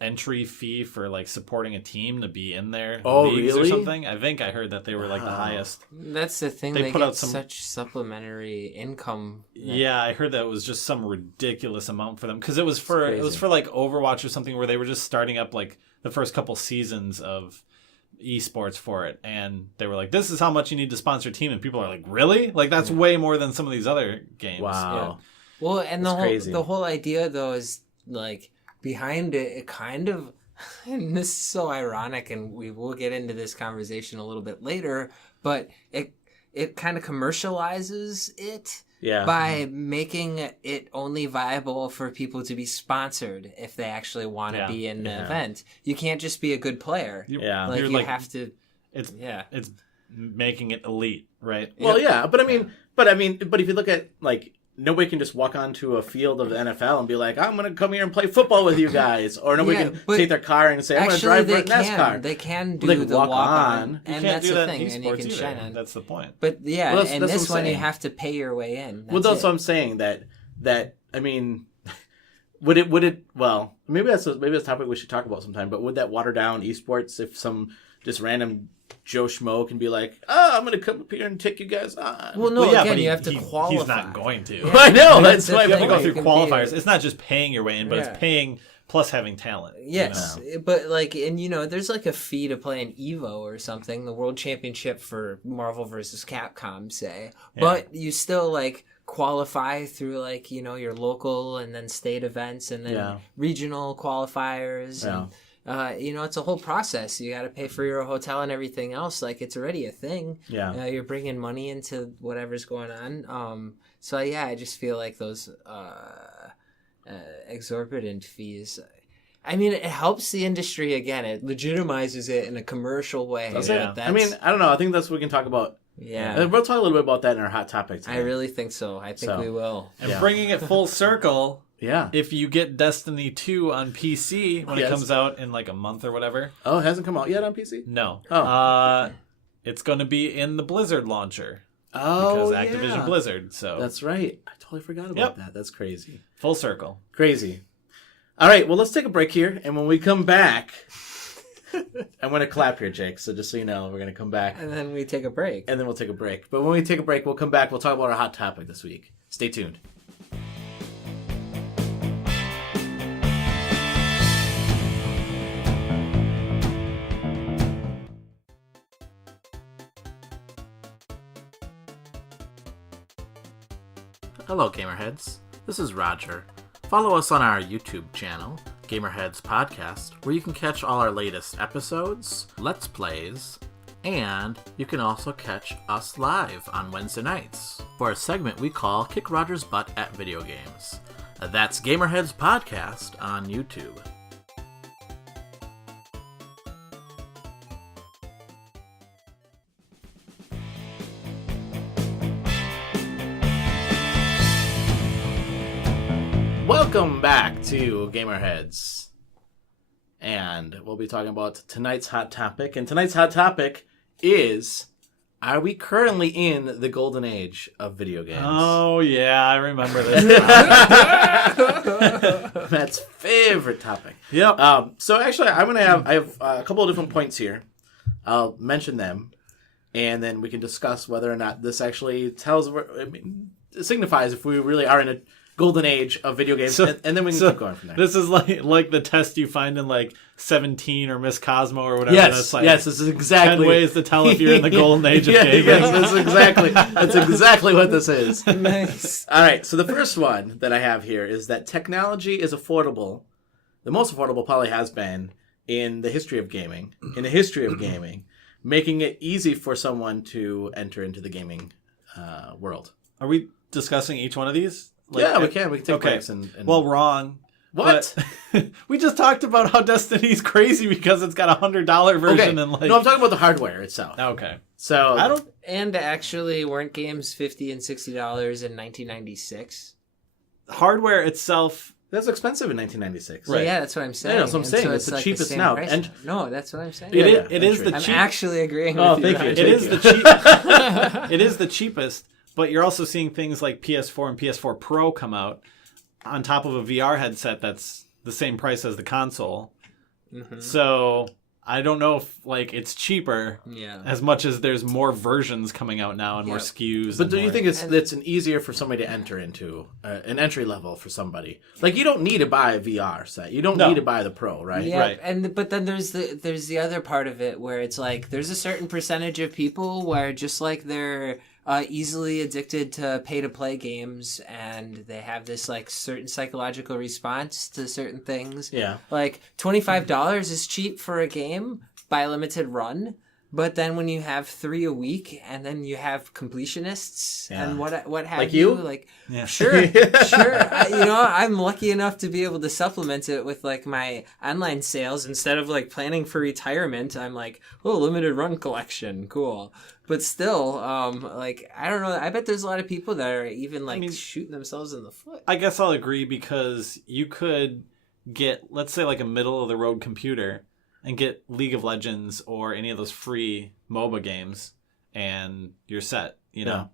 entry fee for like supporting a team to be in their leagues or really? something? I think I heard that they were like the highest. That's the thing. They They put get out some- such supplementary income. Yeah, I heard that it was just some ridiculous amount for them because it was for like Overwatch or something where they were just starting up like the first couple seasons of esports for it, and they were like, "This is how much you need to sponsor a team," and people are like, "Really? Like that's way more than some of these other games." Wow. Well, and That's crazy. the whole idea though is like behind it, it kind of, and this is so ironic, and we will get into this conversation a little bit later, but it kind of commercializes it. Yeah. By making it only viable for people to be sponsored if they actually want to be in the event. You can't just be a good player. Yeah. Like You're you like- have to. It's Yeah. it's making it elite, right? Well, yeah, but if you look at like nobody can just walk onto a field of the NFL and be like, "I'm going to come here and play football with you guys," or nobody Yeah, can but take their car and say, "I'm going to Actually, drive NASCAR." they can do They can the walk walk on. on, You and can't that's do the that thing, in and you esports can either. shine on. That's the point. But yeah, Well, that's in what this I'm one you saying. have to pay your way in. Well, that's what I'm saying. That I mean, would it? Well, maybe that's a topic we should talk about sometime. But would that water down esports if some just random Joe Schmo can be like, I'm going to come up here and take you guys on? Well, no, Well, yeah, again, but you have to qualify. He's not going to. Yeah. I know. That's That's why You have to go Right, through it can be qualifiers. a- It's not just paying your way in, but Yeah. it's paying plus having talent. Yes, but like, and there's like a fee to play an Evo or something, the World Championship for Marvel versus Capcom, say. But you still like qualify through like your local and then state events and then regional qualifiers. Yeah. it's a whole process. You got to pay for your hotel and everything else. Like, it's already a thing. Yeah. You're bringing money into whatever's going on. So yeah, I just feel like those exorbitant fees. I mean, it helps the industry again. It legitimizes it in a commercial way. Yeah. I mean, I don't know. I think that's what we can talk about. Yeah. We'll talk a little bit about that in our hot topic today. I really think so. I think we will. And bringing it full circle, yeah. If you get Destiny 2 on PC when it comes out in like a month or whatever. Oh, it hasn't come out yet on PC? No. Oh. It's going to be in the Blizzard launcher. Oh, because Activision Blizzard. So that's right. I totally forgot about that. That's crazy. Full circle. Crazy. All right, well, let's take a break here, and when we come back, I'm going to clap here, Jake, so just so you know, we're going to come back. And then we take a break. And then we'll take a break. But when we take a break, we'll come back, we'll talk about our hot topic this week. Stay tuned. Hello, GamerHeads. This is Roger. Follow us on our YouTube channel, GamerHeads Podcast, where you can catch all our latest episodes, Let's Plays, and you can also catch us live on Wednesday nights for a segment we call Kick Roger's Butt at Video Games. That's GamerHeads Podcast on YouTube. Welcome back to GamerHeads. And we'll be talking about tonight's hot topic. And tonight's hot topic is, are we currently in the golden age of video games? Oh, yeah, I remember this. Matt's favorite topic. Yep. So actually, I have a couple of different points here. I'll mention them, and then we can discuss whether or not this actually signifies if we really are in a golden age of video games, and then we can keep going from there. This is like the test you find in like 17 or Miss Cosmo or whatever. Yes, like yes, this is exactly 10 ways to tell if you're in the golden age of gaming. Yes, that's exactly what this is. Nice. All right, so the first one that I have here is that technology is affordable. The most affordable probably has been in the history of gaming. Making it easy for someone to enter into the gaming world. Are we discussing each one of these? We can. We can take breaks. And Well, wrong. What? We just talked about how Destiny's crazy because it's got $100 version and like. No, I'm talking about the hardware itself. Okay. So I don't. And actually, weren't games $50 and $60 in 1996? Hardware itself. That's expensive in 1996. Well, yeah, that's what I'm saying. Yeah, that's what I'm saying. So it's the like cheapest same now. price. No, that's what I'm saying. It is the I'm cheap. actually agreeing Oh, with you. thank you. It is the cheap. It is the cheapest, but you're also seeing things like PS4 and PS4 Pro come out on top of a VR headset that's the same price as the console. Mm-hmm. So I don't know if like it's cheaper Yeah. as much as there's more versions coming out now and more SKUs. But do you think it's an easier for somebody to enter into an entry level for somebody? Like you don't need to buy a VR set. You don't need to buy the Pro, right? Yeah, Right. but then there's the other part of it where it's like there's a certain percentage of people where just like they're easily addicted to pay-to-play games, and they have this like certain psychological response to certain things. Yeah. Like $25 is cheap for a game by limited run, but then when you have 3 a week, and then you have completionists and what have Like you, you? like Yeah. sure. I'm lucky enough to be able to supplement it with like my online sales instead of like planning for retirement. I'm like, oh, limited run collection, cool. But still, like I don't know. I bet there's a lot of people that are even like shooting themselves in the foot. I guess I'll agree because you could get, let's say, like a middle of the road computer and get League of Legends or any of those free MOBA games, and you're set. You know,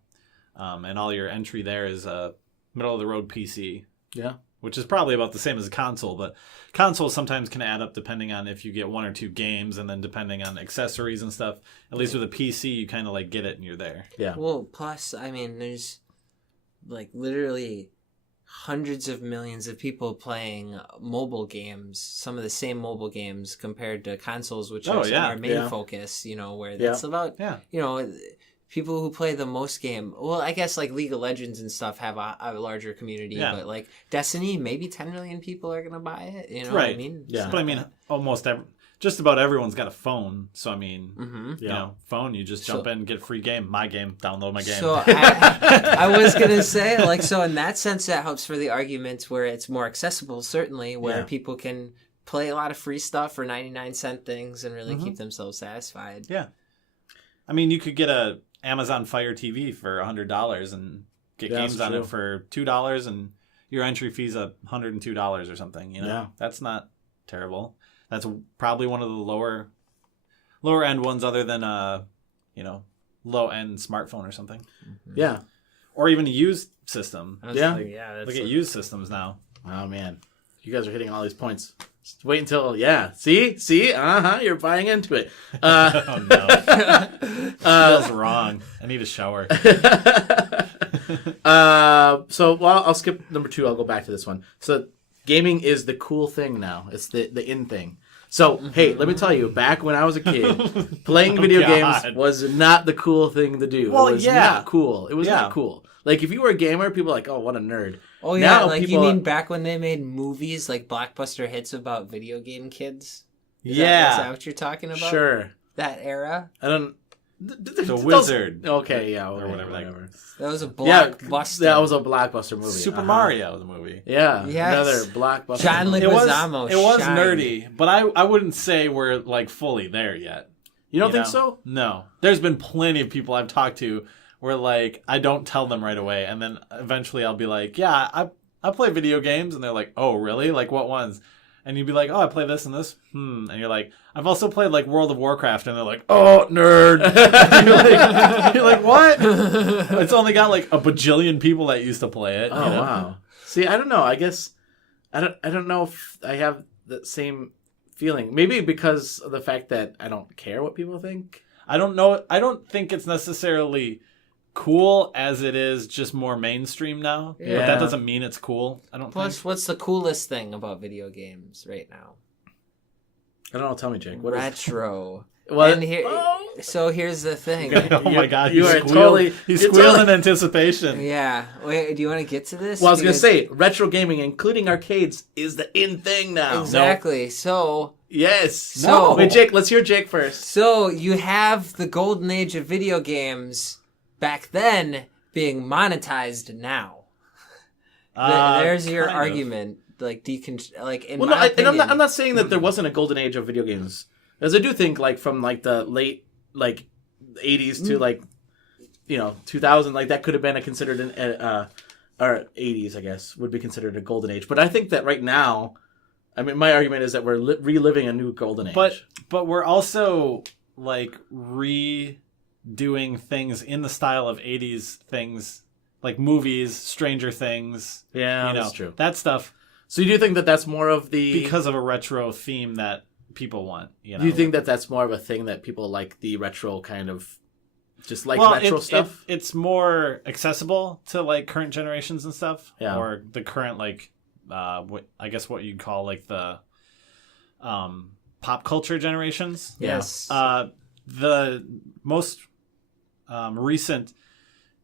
and all your entry there is a middle of the road PC. Yeah. Which is probably about the same as a console, but consoles sometimes can add up depending on if you get 1 or 2 games, and then depending on accessories and stuff. At least with a PC, you kind of like get it and you're there. Yeah. Well, plus, I mean, there's like literally hundreds of millions of people playing mobile games, some of the same mobile games compared to consoles, which are our main focus, where that's about, people who play the most game. Well, I guess like League of Legends and stuff have a larger community, but like Destiny, maybe 10 million people are gonna buy it. You know what I mean? Yeah. But I mean, just about everyone's got a phone. So I mean, you know, phone, you just jump in, get a free game, my game, download my game. So I was gonna say, like, so in that sense, that helps for the arguments where it's more accessible, certainly, where people can play a lot of free stuff for 99-cent things and really keep themselves satisfied. Yeah. I mean, you could get a Amazon Fire TV for $100 and get games on it for $2, and your entry fee's $102 or something. You know, that's not terrible. That's probably one of the lower end ones, other than low end smartphone or something. Yeah, or even a used system. Look at used systems now. Oh man, you guys are hitting all these points. Just wait until see, you're buying into it. Oh no, feels wrong. I need a shower. I'll skip number 2. I'll go back to this one. So gaming is the cool thing now. It's the in thing. So hey, let me tell you, back when I was a kid, playing video games was not the cool thing to do. Well, it was not cool. It was not cool. Like if you were a gamer, people were like, "Oh, what a nerd." Oh yeah, now you mean back when they made movies like blockbuster hits about video game kids? Is that what you're talking about? Sure. That era? I don't. The Wizard. Okay, or whatever. That was a blockbuster. That was a blockbuster movie. Super Mario was a movie. Yeah. Yes. Another blockbuster. John Leguizamo. It was nerdy, but I wouldn't say we're like fully there yet. You don't think so? No. There's been plenty of people I've talked to where like I don't tell them right away, and then eventually I'll be like, yeah, I play video games, and they're like, oh really? Like what ones? And you'd be like, oh, I play this and this. And you're like, I've also played like World of Warcraft, and they're like, oh, nerd. you're like, what? It's only got like a bajillion people that used to play it. Oh, wow. See, I don't know. I guess I don't know if I have the same feeling. Maybe because of the fact that I don't care what people think. I don't know. I don't think it's necessarily cool as it is just more mainstream now. Yeah. But that doesn't mean it's cool, I don't think. What's the coolest thing about video games right now? I don't know. Tell me, Jake. What retro. Well, so here's the thing. Oh my God! He's squealed in anticipation. Yeah. Wait, do you want to get to this? Well, I was going to say, retro gaming, including arcades, is the in thing now. Exactly. So... Yes. So... Wait, Jake, let's hear Jake first. So, you have the golden age of video games back then being monetized now. There's your argument. Like, in my opinion... And I'm not saying that there wasn't a golden age of video games. Because I do think, like, from, like, the late, like, 80s to, like, 2000, like, that could have been considered or 80s, I guess, would be considered a golden age. But I think that right now, I mean, my argument is that we're reliving a new golden age. But we're also, like, redoing things in the style of 80s things, like movies, Stranger Things. Yeah, that's true. That stuff. So you do think that that's more of the... Because of a retro theme that people want, Do you think that that's more of a thing that people like, the retro kind of... Just like retro stuff? It's more accessible to, like, current generations and stuff. Yeah. Or the current, like, what you'd call, like, the pop culture generations. Yes. The most recent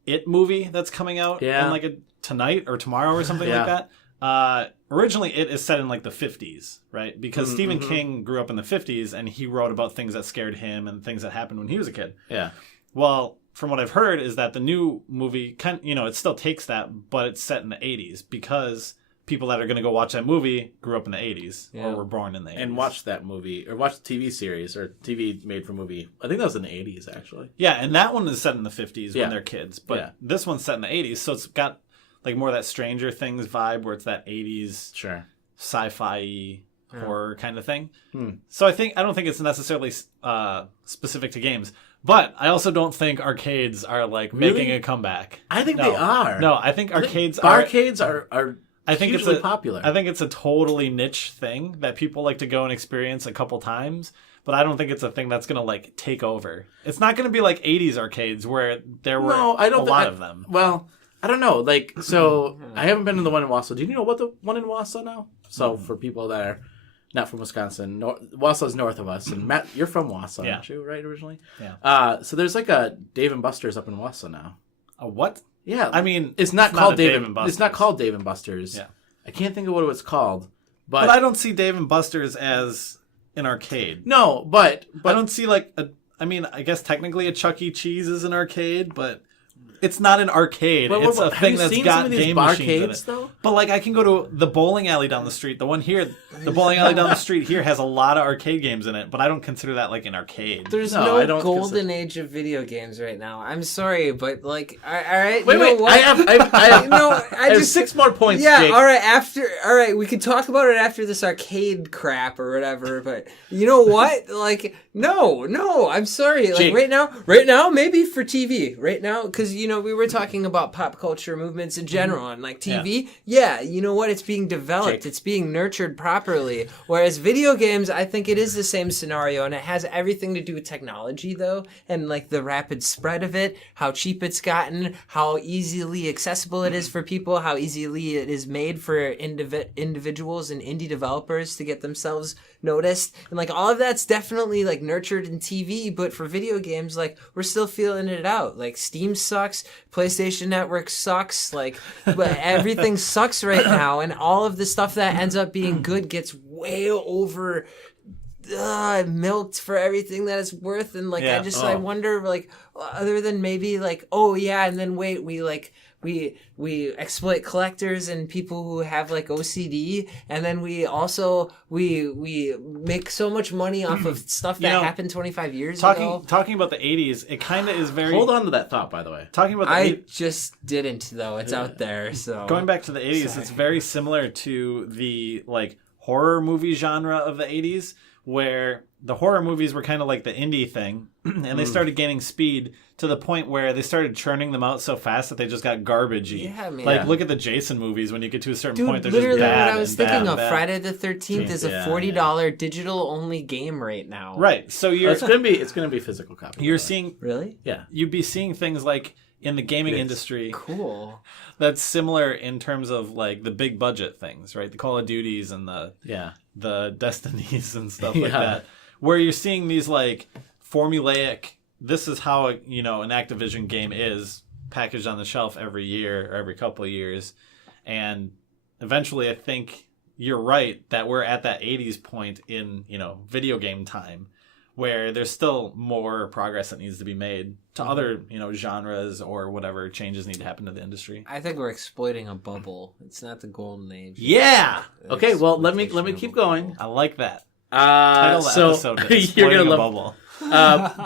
It movie that's coming out in, like, tonight or tomorrow or something like that. Originally, it is set in, like, the 50s, right? Because Stephen King grew up in the 50s, and he wrote about things that scared him and things that happened when he was a kid. Yeah. Well, from what I've heard is that the new movie, it still takes that, but it's set in the 80s because people that are going to go watch that movie grew up in the 80s or were born in the 80s. And watched that movie, or watched the TV series, or TV made for movie. I think that was in the 80s, actually. Yeah, and that one is set in the 50s when they're kids. But this one's set in the 80s, so it's got like more of that Stranger Things vibe where it's that 80s sci-fi horror kind of thing. So I don't think it's necessarily specific to games. But I also don't think arcades are like making a comeback. I think they are. No, I think arcades are I think hugely popular. I think it's a totally niche thing that people like to go and experience a couple times. But I don't think it's a thing that's going to like take over. It's not going to be like 80s arcades where there were a lot of them. Well, I don't know. Like, so I haven't been to the one in Wausau. Do you know what the one in Wausau now? So for people that are not from Wisconsin. Wausau's north of us, and Matt, you're from Wausau, aren't you? Right, originally. Yeah. So there's like a Dave and Buster's up in Wausau now. A what? Yeah. I mean, it's not called a Dave and Buster's. It's not called Dave and Buster's. Yeah. I can't think of what it was called, but I don't see Dave and Buster's as an arcade. No, but I don't see like a. I mean, I guess technically a Chuck E. Cheese is an arcade, but it's not an arcade. It's a thing that's got game machines in it. Though? But like, I can go to the bowling alley down the street. The one here, the bowling alley down the street here has a lot of arcade games in it, but I don't consider that like an arcade. There's no golden age of video games right now. I'm sorry, but like, all right. Wait. What? I have no, I have just 6 more points. Yeah, Jake. all right. We can talk about it after this arcade crap or whatever. But you know what? Like, no. I'm sorry. Like Jake. right now, maybe for TV. Right now, because we were talking about pop culture movements in general, and like TV. Yeah, you know what? It's being developed. Jake. It's being nurtured properly. Whereas video games, I think it is the same scenario, and it has everything to do with technology, though, and like the rapid spread of it, how cheap it's gotten, how easily accessible it is for people, how easily it is made for individuals and indie developers to get themselves noticed, and like all of that's definitely like nurtured in TV. But for video games, like we're still feeling it out. Like Steam sucks, PlayStation Network sucks, like but everything sucks right now, and all of the stuff that ends up being good gets way over milked for everything that it's worth. And like I wonder, like, other than maybe like, oh yeah, and then wait, we exploit collectors and people who have like OCD, and then we also we make so much money off of stuff that happened 25 years ago. Talking about the 80s, it kind of is very. Hold on to that thought, by the way. Talking about I just didn't though. It's out there. So going back to the 80s, it's very similar to the like horror movie genre of the 80s, where the horror movies were kind of like the indie thing, and they started gaining speed to the point where they started churning them out so fast that they just got garbagey. Yeah, man. Like, look at the Jason movies. When you get to a certain point, they're literally just bad. What I was and thinking bad of. and bad. Friday the 13th is a $40 digital-only game right now. Right. So you're it's gonna be physical copy. You're seeing Really? Yeah. You'd be seeing things like in the gaming industry. Cool. That's similar in terms of like the big budget things, right? The Call of Duties and the Destinies and stuff like that. Where you're seeing these like formulaic, this is how an Activision game is packaged on the shelf every year or every couple of years. And eventually I think you're right that we're at that 80s point in, video game time where there's still more progress that needs to be made to other, genres or whatever changes need to happen to the industry. I think we're exploiting a bubble. It's not the golden age. Yeah. Okay, well let me keep going. I like that. So you're gonna love. Bubble.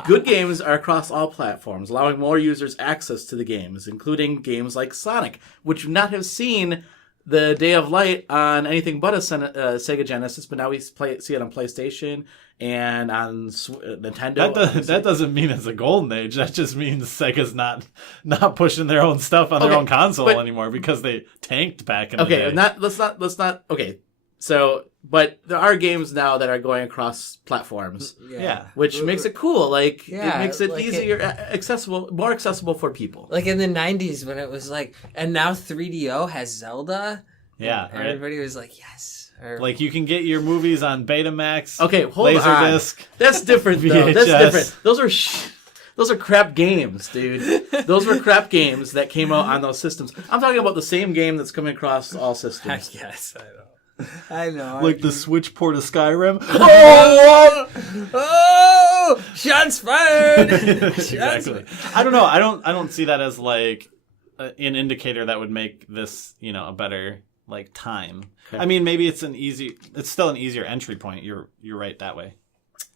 Good games are across all platforms, allowing more users access to the games, including games like Sonic, which would not have seen the day of light on anything but a Sega Genesis, but now we see it on PlayStation and on Nintendo. That doesn't mean it's a golden age. That just means Sega's not pushing their own stuff on their own console anymore because they tanked back in the day. Let's not. Okay, so. But there are games now that are going across platforms, which makes it cool. Like it makes it easier, accessible, more accessible for people. Like in the '90s when it was like, and now 3DO has Zelda. Yeah, and everybody was like, yes. Like you can get your movies on Betamax. Okay, hold on. Laserdisc. That's different, though. That's different. Those are crap games, dude. Those were crap games that came out on those systems. I'm talking about the same game that's coming across all systems. Yes, I know. Like the Switch port of Skyrim. Oh! Shots fired! Exactly. I don't know. I don't see that as like an indicator that would make this, a better like time. Okay. I mean, maybe it's still an easier entry point. You're right that way.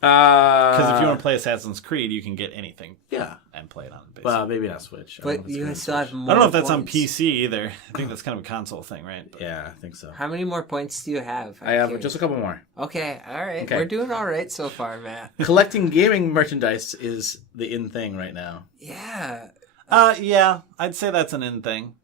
Because if you want to play Assassin's Creed, you can get anything. Yeah. And play it on basically. Well, maybe not Switch. But you still have more I don't know if that's points. on PC either. I think that's kind of a console thing, right? But yeah, I think so. How many more points do you have? I have just a couple more. Okay, all right. Okay. We're doing all right so far, Matt. Collecting gaming merchandise is the in thing right now. Yeah. Yeah, I'd say that's an in thing.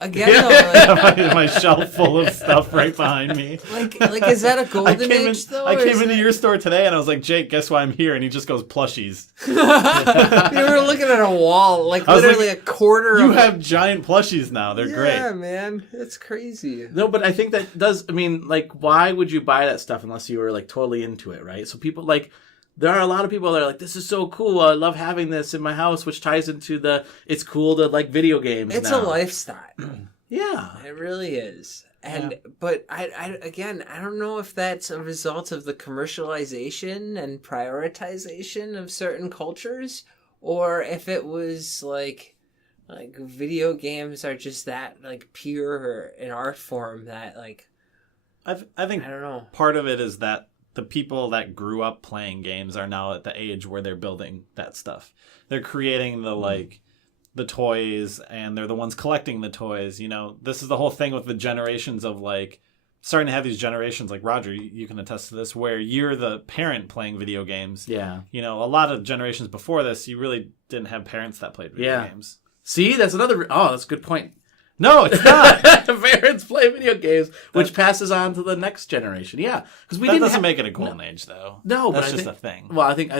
again, though, my shelf full of stuff right behind me. like is that a golden age though? I came into your store today and I was like, Jake, guess why I'm here? And he just goes, plushies. You were looking at a wall, like literally a quarter. You have giant plushies now. They're great. Yeah, man, it's crazy. No, but I think that does. I mean, like, why would you buy that stuff unless you were like totally into it, right? So people like. There are a lot of people that are like, this is so cool. I love having this in my house, which ties into it's cool to like video games. It's now. a lifestyle. Yeah. It really is. And but I don't know if that's a result of the commercialization and prioritization of certain cultures, or if it was like video games are just that like pure an art form that like I think I don't know. Part of it is that the people that grew up playing games are now at the age where they're building that stuff. They're creating the toys, and they're the ones collecting the toys. You know, this is the whole thing with the generations of like starting to have these generations. Like Roger, you can attest to this, where you're the parent playing video games. Yeah. You know, a lot of generations before this, you really didn't have parents that played video games. See, that's another. Oh, that's a good point. No, it's not. Parents play video games, which passes on to the next generation. Yeah, because that doesn't make it a golden age, though. No, that's but just a thing. Well, I think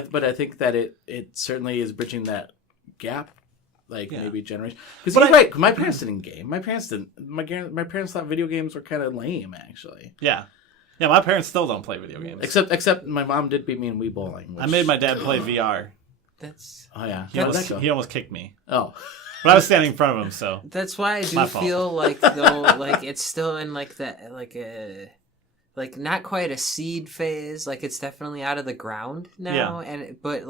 that it certainly is bridging that gap, maybe generation. Because you're right. My parents didn't game. My parents didn't. My parents thought video games were kind of lame, actually. Yeah. Yeah, my parents still don't play video games. Except my mom did beat me in Wii bowling. I made my dad play VR. That's oh yeah. He almost kicked me. Oh. But I was standing in front of him, so that's why I do feel like though like it's still in like that like not quite a seed phase. Like it's definitely out of the ground now. Yeah. But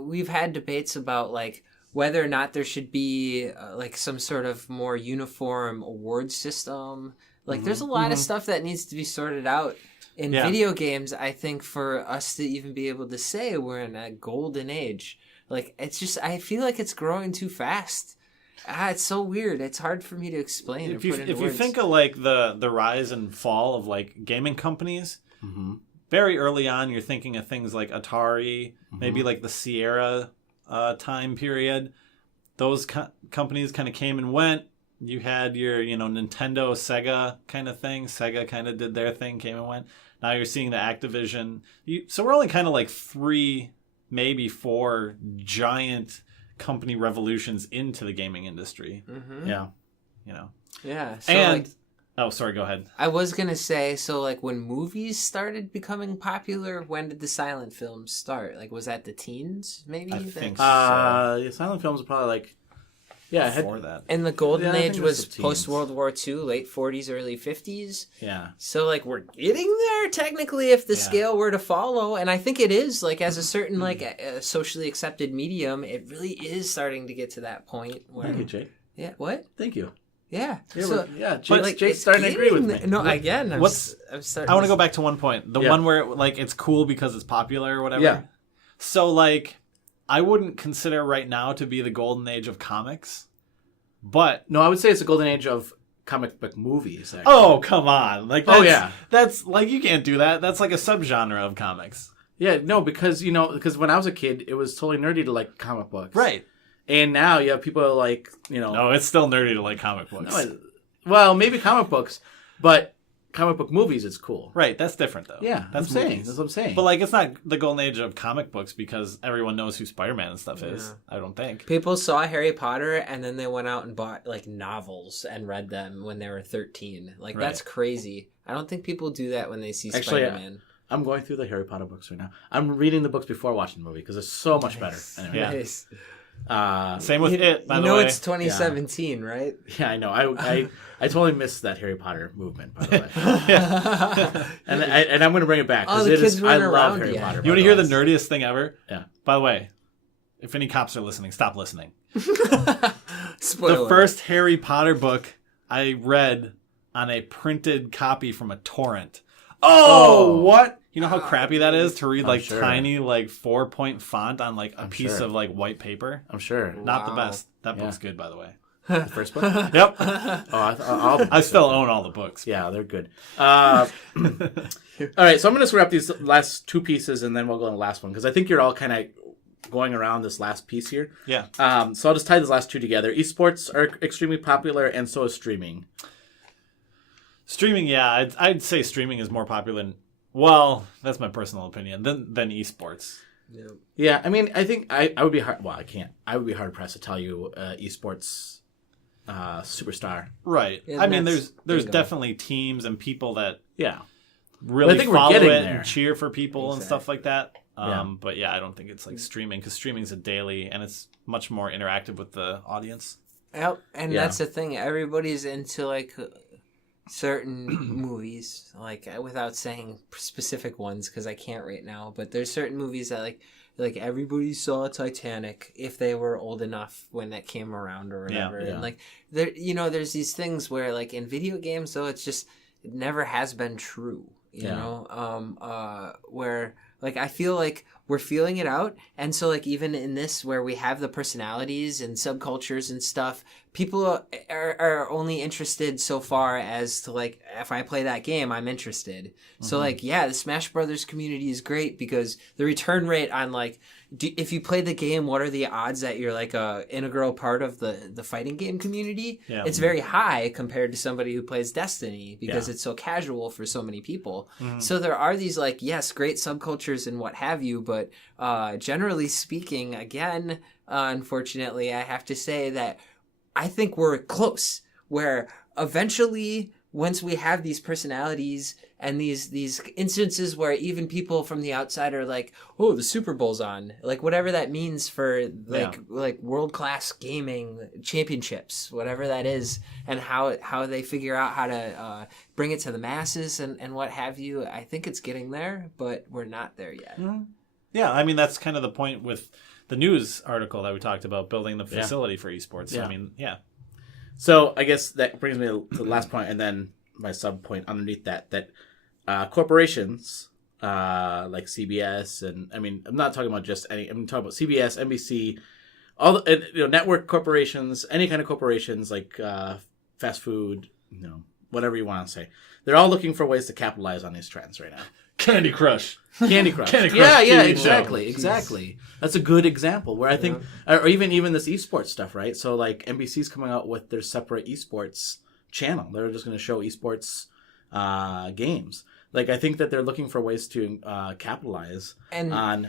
we've had debates about like whether or not there should be like some sort of more uniform award system. Like there's a lot of stuff that needs to be sorted out in video games. I think for us to even be able to say we're in a golden age. Like, it's just, I feel like it's growing too fast. It's so weird. It's hard for me to explain. If you think of, like, the rise and fall of, like, gaming companies, very early on, you're thinking of things like Atari, maybe, like, the Sierra time period. Those companies kind of came and went. You had your, Nintendo, Sega kind of thing. Sega kind of did their thing, came and went. Now you're seeing the Activision. So we're only kind of, like, 3... maybe 4 giant company revolutions into the gaming industry. Yeah. Yeah. So and oh, sorry, go ahead. I was going to say, so like when movies started becoming popular, when did the silent films start? Like was that the teens maybe? I think so. Silent films were probably like before that. And the golden age was post World War II, late 40s, early 50s. Yeah. So like we're getting there technically if the scale were to follow, and I think it is like as a certain like a socially accepted medium, it really is starting to get to that point where Thank you, Jake. Yeah, what? Thank you. Yeah. Jake's starting to agree with me. No, again, I'm starting I want to go back to one point. The one where like it's cool because it's popular or whatever. Yeah. So like I wouldn't consider right now to be the golden age of comics, but no, I would say it's the golden age of comic book movies. Actually. Oh, come on! Like, that's like you can't do that. That's like a subgenre of comics. Yeah, no, because when I was a kid, it was totally nerdy to like comic books, right? And now you have people like No, it's still nerdy to like comic books. No, well, maybe comic books, but comic book movies is cool. Right, that's different though. Yeah, that's what I'm saying. But like it's not the golden age of comic books because everyone knows who Spider-Man and stuff is. I don't think. People saw Harry Potter and then they went out and bought like novels and read them when they were 13. Like that's crazy. I don't think people do that when they see Spider-Man. I'm going through the Harry Potter books right now. I'm reading the books before watching the movie because it's so much better. Anyway. Yeah. Nice. Same with it. By the way, it's 2017, right? Yeah, I know. I totally missed that Harry Potter movement, by the way. and I'm going to bring it back because I love Harry Potter. You want to hear the nerdiest thing ever? Yeah. By the way, if any cops are listening, stop listening. Spoiler. The first Harry Potter book I read on a printed copy from a torrent. Oh, what? You know how crappy that is to read tiny 4-point font on like a piece of like white paper? I'm sure. Not the best. That book's good, by the way. The first book? Yep. I still own all the books. Yeah, they're good. All right, so I'm going to wrap these last 2 pieces and then we'll go on the last one because I think you're all kind of going around this last piece here. Yeah. So I'll just tie these last two together. Esports are extremely popular, and so is streaming. Streaming, yeah, I'd say streaming is more popular than, well, that's my personal opinion, than esports. Yeah, I mean, I think I would be hard. Well, I can't. I would be hard pressed to tell you esports superstar. Right. Yeah, I mean, that's there's bingo. definitely teams and people that Yeah, really I think we're follow getting it there. and cheer for people and stuff like that. Yeah. But yeah, I don't think it's like streaming, because streaming's a daily and it's much more interactive with the audience. Yep, and Yeah. that's the thing. Everybody's into like certain movies, like without saying specific ones because I can't right now. But there's certain movies that like everybody saw Titanic if they were old enough when that came around or whatever. Yeah. And like there, there's these things where like in video games though, it never has been true. You know, where like I feel like we're feeling it out, and so like even in this where we have the personalities and subcultures and stuff, people are only interested so far as to like if I play that game, I'm interested. So like the Smash Brothers community is great because the return rate on like if you play the game, what are the odds that you're like a integral part of the fighting game community? Yeah. It's very high compared to somebody who plays Destiny because it's so casual for so many people. So there are these like great subcultures and what have you, but generally speaking, again, unfortunately, I have to say that I think we're close. Where eventually, once we have these personalities and these instances where even people from the outside are like, "Oh, the Super Bowl's on," like whatever that means for like world class gaming championships, whatever that is, and how they figure out how to bring it to the masses and what have you. I think it's getting there, but we're not there yet. Yeah, I mean, that's kind of the point with the news article that we talked about, building the facility for esports. So, Yeah. I mean, yeah. So I guess that brings me to the last point, and then my sub point underneath that corporations like CBS, and I mean, I'm not talking about just any. I'm talking about CBS, NBC, all the network corporations, any kind of corporations like fast food, whatever you want to say. They're all looking for ways to capitalize on these trends right now. Candy Crush. Candy Crush. Candy Crush Yeah, TV exactly. That's a good example where I think, or even this esports stuff, right? So like NBC's coming out with their separate esports channel. They're just going to show esports games. Like I think that they're looking for ways to capitalize on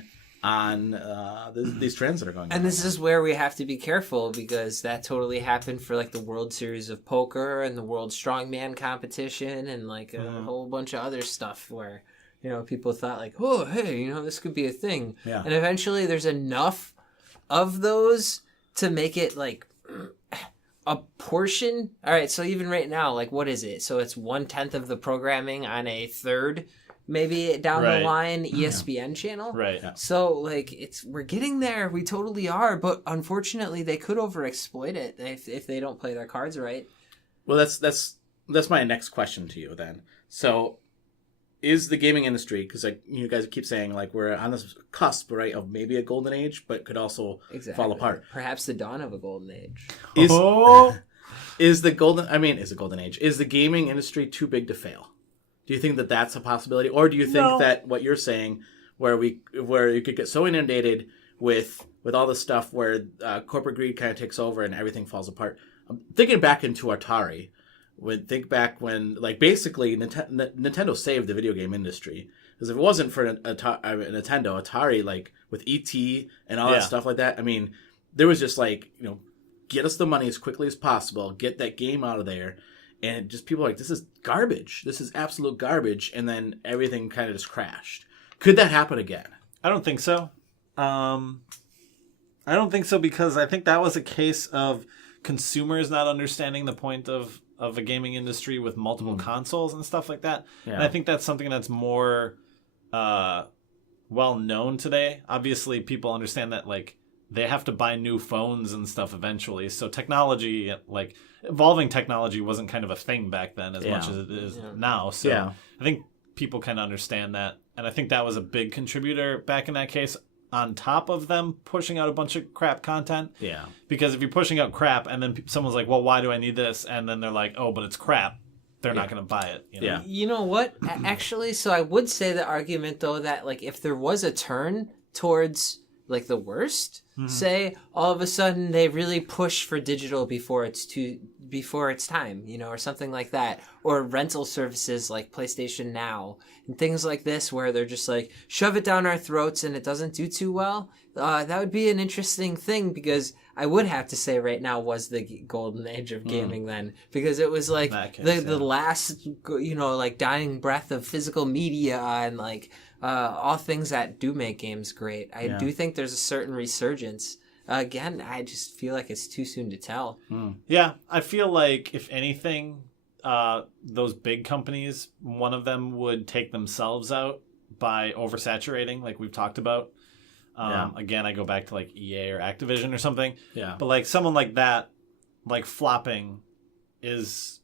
these trends that are going on. And this is where we have to be careful because that totally happened for like the World Series of Poker and the World Strongman competition and like a whole bunch of other stuff where people thought like, oh hey, this could be a thing. Yeah. And eventually there's enough of those to make it like a portion. All right, so even right now, like what is it? So it's 1/10 of the programming on a third maybe down the line ESPN channel. Right. Yeah. So like we're getting there. We totally are, but unfortunately they could overexploit it if they don't play their cards right. Well, that's my next question to you then. So is the gaming industry, because like you guys keep saying like we're on this cusp, right, of maybe a golden age, but could also fall apart. Perhaps the dawn of a golden age. Is the golden age? Is the gaming industry too big to fail? Do you think that that's a possibility, or do you think that what you're saying, where you could get so inundated with all this stuff where corporate greed kind of takes over and everything falls apart? I'm thinking back into Atari. Think back when like basically Nintendo saved the video game industry, because if it wasn't for Nintendo, Atari, like with ET and all that stuff like that, I mean, there was just like get us the money as quickly as possible, get that game out of there. And just people are like, this is garbage. This is absolute garbage. And then everything kind of just crashed. Could that happen again? I don't think so. Because I think that was a case of consumers not understanding the point of a gaming industry with multiple consoles and stuff like that. Yeah. And I think that's something that's more well known today. Obviously, people understand that like they have to buy new phones and stuff eventually. So technology, like evolving technology, wasn't kind of a thing back then as much as it is now. So I think people kind of understand that, and I think that was a big contributor back in that case. On top of them pushing out a bunch of crap content. Yeah. Because if you're pushing out crap and then someone's like, well, why do I need this? And then they're like, oh, but it's crap. They're not going to buy it. Yeah. You know what? Actually, so I would say the argument, though, that like if there was a turn towards like the worst. Say all of a sudden they really push for digital before it's time, or something like that, or rental services like PlayStation Now and things like this where they're just like shove it down our throats and it doesn't do too well. That would be an interesting thing, because I would have to say right now was the golden age of gaming then, because it was like the last like dying breath of physical media and like all things that do make games great. I do think there's a certain resurgence. Again, I just feel like it's too soon to tell. Yeah, I feel like if anything, those big companies, one of them would take themselves out by oversaturating, like we've talked about. Again, I go back to like EA or Activision or something. Yeah. But like someone like that, like flopping is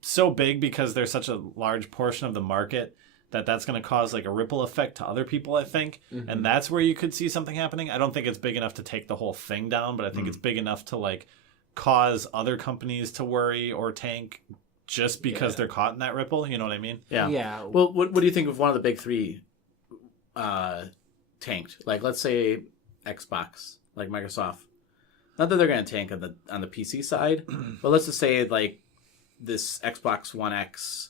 so big because they're such a large portion of the market that's going to cause like a ripple effect to other people, I think. And that's where you could see something happening. I don't think it's big enough to take the whole thing down, but I think it's big enough to like cause other companies to worry or tank just because they're caught in that ripple. You know what I mean? Yeah. Yeah. Well, what do you think of one of the big three tanked? Like, let's say Xbox, like Microsoft. Not that they're going to tank on the PC side, but let's just say like this Xbox One X,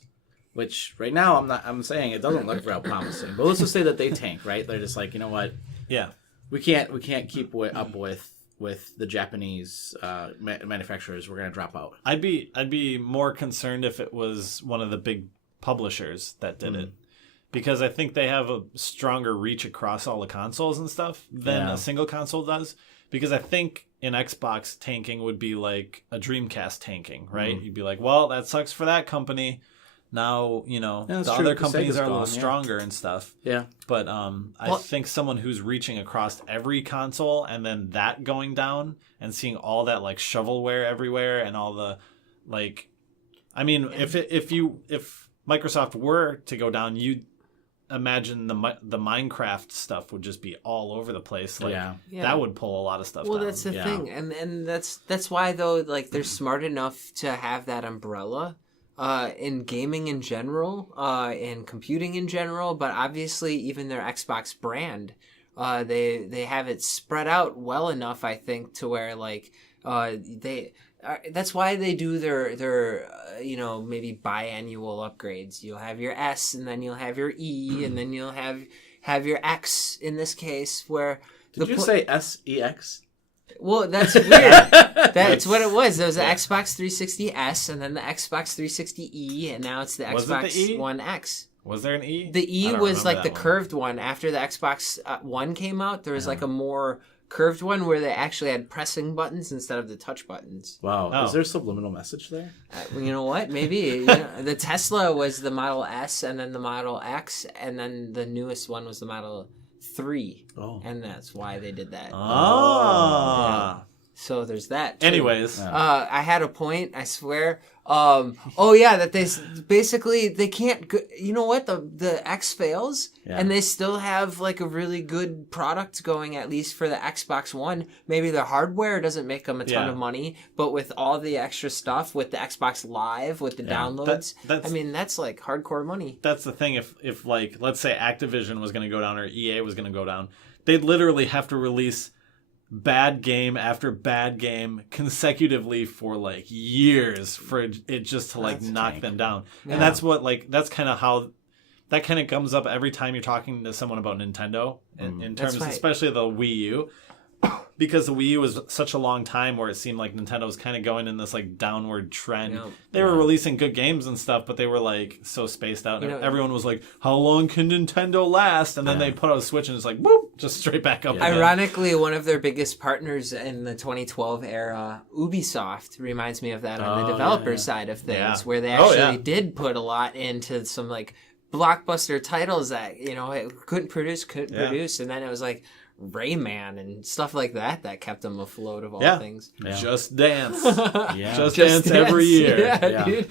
which right now I'm saying it doesn't look real promising. But let's just say that they tank, right? They're just like, you know what? Yeah. We can't keep up with the Japanese manufacturers. We're going to drop out. I'd be more concerned if it was one of the big publishers that did it. Because I think they have a stronger reach across all the consoles and stuff than a single console does. Because I think an Xbox tanking would be like a Dreamcast tanking, right? You'd be like, well, that sucks for that company. Now, the other companies are a little stronger and stuff. Yeah. But I think someone who's reaching across every console and then that going down and seeing all that like shovelware everywhere and all the like, I mean, if Microsoft were to go down, you'd imagine the Minecraft stuff would just be all over the place. Like that would pull a lot of stuff down. Well, that's the thing. And that's why though, like they're smart enough to have that umbrella in gaming in general, in computing in general, but obviously even their Xbox brand, they have it spread out well enough, I think, to where like that's why they do their maybe biannual upgrades. You'll have your S, and then you'll have your E, and then you'll have your X in this case. Where did you say SEX? Well, that's weird. That's what it was. There was the Xbox 360 S, and then the Xbox 360 E, and now it's the Xbox One X. Was there an E? The E was like the curved one. After the Xbox One came out, there was like a more curved one where they actually had pressing buttons instead of the touch buttons. Wow. Oh. Is there a subliminal message there? You know what? Maybe. The Tesla was the Model S, and then the Model X, and then the newest one was the Model 3. Oh. And that's why they did that. Ah. Yeah. So there's that too. Anyways. I had a point, I swear. That they basically they can't you know what, the X fails and they still have like a really good product going, at least for the Xbox One. Maybe the hardware doesn't make them a ton of money, but with all the extra stuff, with the Xbox Live, with the downloads, that's like hardcore money. That's the thing. If like, let's say Activision was going to go down or EA was going to go down, they'd literally have to release bad game after bad game consecutively for like years for it just to like knock them down. Yeah. And that's what that's kind of how that kind of comes up every time you're talking to someone about Nintendo in terms, especially the Wii U. Because the Wii U was such a long time where it seemed like Nintendo was kind of going in this like downward trend. They were releasing good games and stuff, but they were like so spaced out. And everyone was like, how long can Nintendo last? And then they put out a Switch and it's like, whoop, just straight back up. Ironically, one of their biggest partners in the 2012 era, Ubisoft, reminds me of that on the developer side of things, where they actually did put a lot into some like blockbuster titles that, it couldn't produce. And then it was like Rayman and stuff like that kept them afloat of all things. Yeah. Just Dance. Just Dance every year. Yeah. Dude.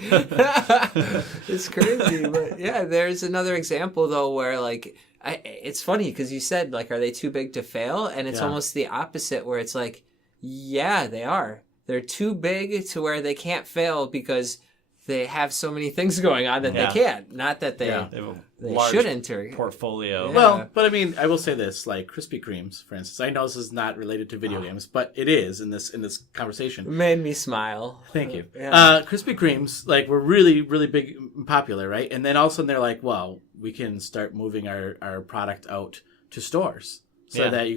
It's crazy. But there's another example though where like it's funny because you said like, are they too big to fail? And it's almost the opposite, where it's like, they are. They're too big to where they can't fail because they have so many things going on that Yeah. they can't. Not that they They have a they large shouldn't. Or, portfolio. Yeah. Well, but I mean, I will say this: like Krispy Kremes, for instance. I know this is not related to video games, but it is in this conversation. made me smile. Thank you. Yeah. Krispy Kremes were really, really big and popular, right? And then all of a sudden they're like, well, we can start moving our product out to stores so Yeah. that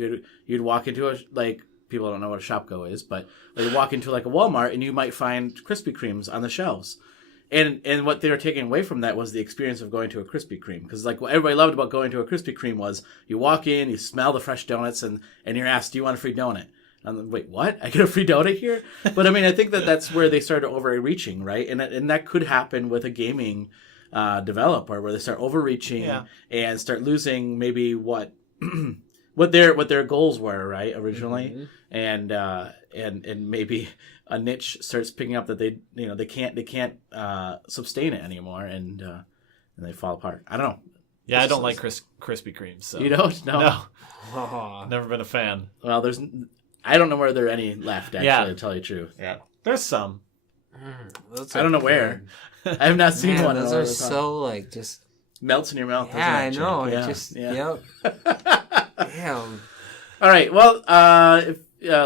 you'd walk into people don't know what a Shopko is, but you walk into like a Walmart and you might find Krispy Kremes on the shelves. And what they were taking away from that was the experience of going to a Krispy Kreme. Because what everybody loved about going to a Krispy Kreme was you walk in, you smell the fresh donuts, and you're asked, do you want a free donut? And I'm like, wait, what? I get a free donut here? But I mean, I think that's where they started overreaching, right? And that could happen with a gaming developer where they start overreaching and start losing maybe what their goals were, right, originally. Mm-hmm. And maybe a niche starts picking up that they can't sustain it anymore, and they fall apart. I don't know. Yeah, I don't like Krispy Kremes. So. You don't? No. Oh. Never been a fan. Well, I don't know where there are any left, actually, to tell you the truth. Yeah. There's some. Those I don't know where. I have not seen Man, one. those are so just melts in your mouth. Yeah, I doesn't it, know. Jake? It just yeah. Yep. Damn. All right. Well, if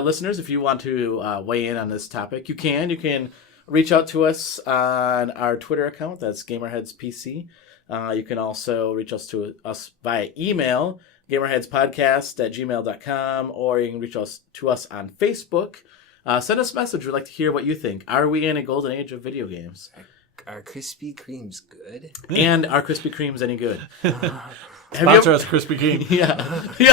listeners, if you want to weigh in on this topic, you can reach out to us on our Twitter account. That's GamerHeads PC. You can also reach us via email, gamerheadspodcast@gmail.com, or you can reach us on Facebook. Send us a message. We'd like to hear what you think. Are we in a golden age of video games? Are Krispy Kremes good? And are Krispy Kremes any good? Sponsor us, Krispy Kreme. Yeah.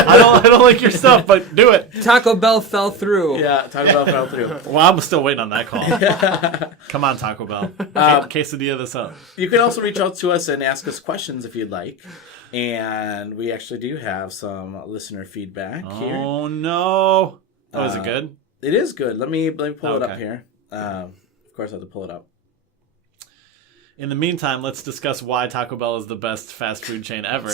I don't like your stuff, but do it. Taco Bell fell through. Yeah, Taco Bell fell through. Well, I'm still waiting on that call. Come on, Taco Bell. Quesadilla this up. You can also reach out to us and ask us questions if you'd like. And we actually do have some listener feedback here. Oh, no. Oh, is it good? It is good. Let me pull it up Okay. here. Of course, I have to pull it up. In the meantime, let's discuss why Taco Bell is the best fast food chain ever.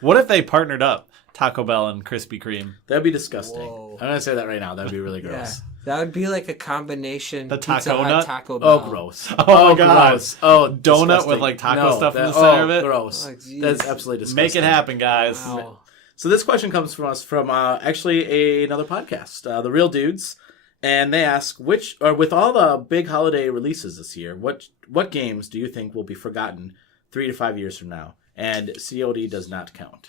What if they partnered up, Taco Bell and Krispy Kreme? That'd be disgusting. Whoa. I'm going to say that right now. That'd be really gross. Yeah. That would be like a combination. The Pizza taco Hut, nut? Taco Bell. Oh, gross. Oh, my God. Gross. Oh, Donut disgusting. with, like, taco No, stuff in the center of it? Gross. Oh, geez. That's absolutely disgusting. Make it happen, guys. Wow. So this question comes from us from actually another podcast, The Real Dudes. And they ask, with all the big holiday releases this year, what games do you think will be forgotten 3 to 5 years from now? And COD does not count.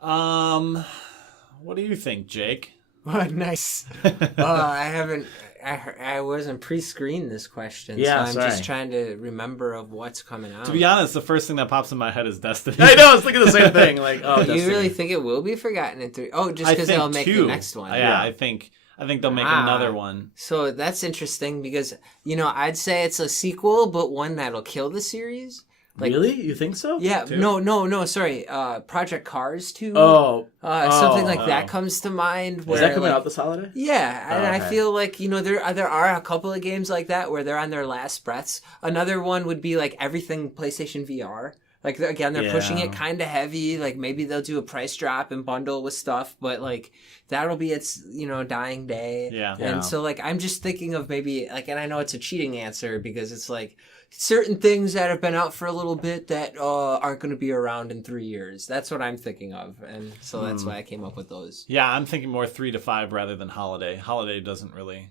What do you think, Jake? What nice. I wasn't pre-screened this question, Yeah, so I'm just sorry. trying to remember of what's coming out. To be honest, the first thing that pops in my head is Destiny. I know, I was thinking the same thing. Like, oh, Do you Destiny. really think it will be forgotten in 3? Oh, just I because think they'll make the two. next one. Yeah, I think they'll make another one. So that's interesting because, I'd say it's a sequel, but one that'll kill the series. Like, really? You think so? Yeah, Two? no, sorry. Project Cars 2. Oh. Something like that oh. comes to mind. Is Where, that coming like, out this holiday? Yeah, and I okay. feel like, there are a couple of games like that where they're on their last breaths. Another one would be like everything PlayStation VR. Like, again, they're pushing it kind of heavy. Like, maybe they'll do a price drop and bundle with stuff, but, like, that'll be its, dying day. Yeah. And so, like, I'm just thinking of maybe, like, and I know it's a cheating answer because it's, like, certain things that have been out for a little bit that aren't going to be around in 3 years. That's what I'm thinking of. And so that's why I came up with those. Yeah, I'm thinking more 3 to 5 rather than holiday. Holiday doesn't really...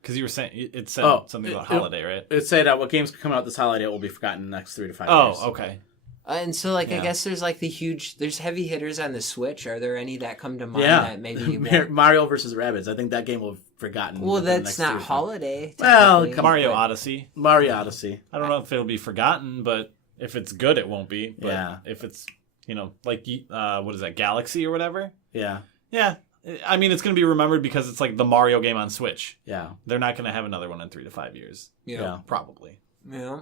Because you were saying... It said something about holiday, right? It said what games come out this holiday will be forgotten in the next 3 to 5 years. Oh, okay. And so, like, Yeah. I guess there's, like, there's heavy hitters on the Switch. Are there any that come to mind Yeah. that maybe you won't? Mario versus Rabbids. I think that game will be forgotten. Well, within the that's next 3 not to 5 holiday. Well, technically, Mario but- Odyssey. Mario Odyssey. I don't know if it'll be forgotten, but if it's good, it won't be. But Yeah. if it's, like, what is that, Galaxy or whatever? Yeah. Yeah. I mean, it's going to be remembered because it's like the Mario game on Switch. Yeah. They're not going to have another one in 3 to 5 years. Yeah. Probably. Yeah.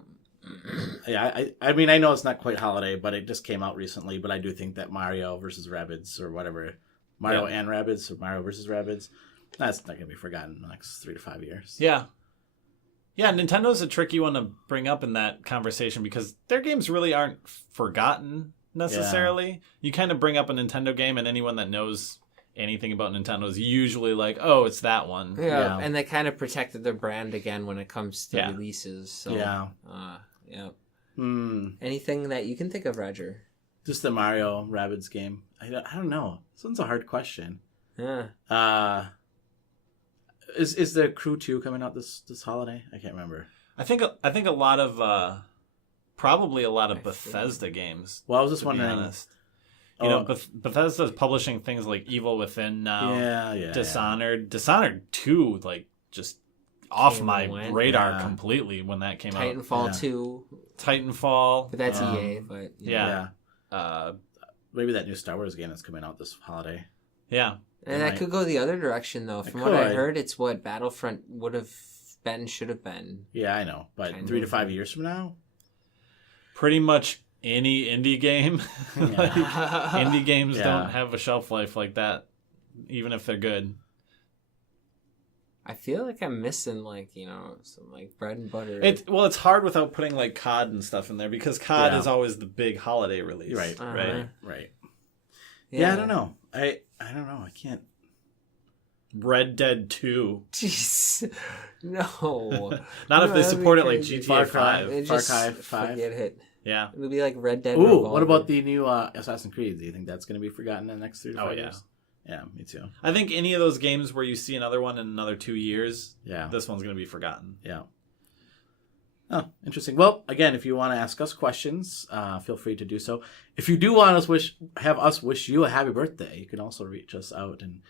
Yeah, I mean, I know it's not quite holiday, but it just came out recently. But I do think that Mario versus Rabbids or whatever, Mario and Rabbids or Mario versus Rabbids, that's not going to be forgotten in the next 3 to 5 years. Yeah. Yeah, Nintendo's a tricky one to bring up in that conversation because their games really aren't forgotten necessarily. You kind of bring up a Nintendo game and anyone that knows anything about Nintendo is usually like, oh, it's that one. Yeah, and they kind of protected their brand again when it comes to Yeah. releases. So, Yeah. yeah. Hmm. Anything that you can think of, Roger? Just the Mario Rabbids game. I don't know. This one's a hard question. Yeah. Is the Crew 2 coming out this holiday? I can't remember. I think a lot of probably a lot of Bethesda games. Well, I was just To be wondering. honest. You know, Bethesda's publishing things like Evil Within now. Yeah. Dishonored. Dishonored 2, like, just off my went. radar Yeah. completely when that came out. Titanfall 2. Titanfall. But that's EA. But Yeah. Maybe that new Star Wars game that's coming out this holiday. Yeah. And that could go the other direction, though. From what I heard, it's what Battlefront would have been, should have been. Yeah, I know. But Kind 3 of. to 5 years from now? Pretty much any indie game. Like, indie games Yeah. don't have a shelf life like that, even if they're good. I feel like I'm missing, like, you know, some, like, bread and butter. It's hard without putting like COD and stuff in there because COD Yeah. is always the big holiday release. Right. Right. Right. Yeah, I don't know. I don't know. I can't. Red Dead 2. Jeez. No. Not if they that'd be support it like crazy. GTA 5. It Far just Cry 5. Forget it. Yeah. It'll be like Red Dead Ooh, Revolver. what about the new Assassin's Creed? Do you think that's going to be forgotten in the next 3 to 5 Oh, yeah. years? Yeah, me too. I think any of those games where you see another one in another 2 years, Yeah. this one's going to be forgotten. Yeah. Oh, interesting. Well, again, if you want to ask us questions, feel free to do so. If you do want to have us wish you a happy birthday, you can also reach us out and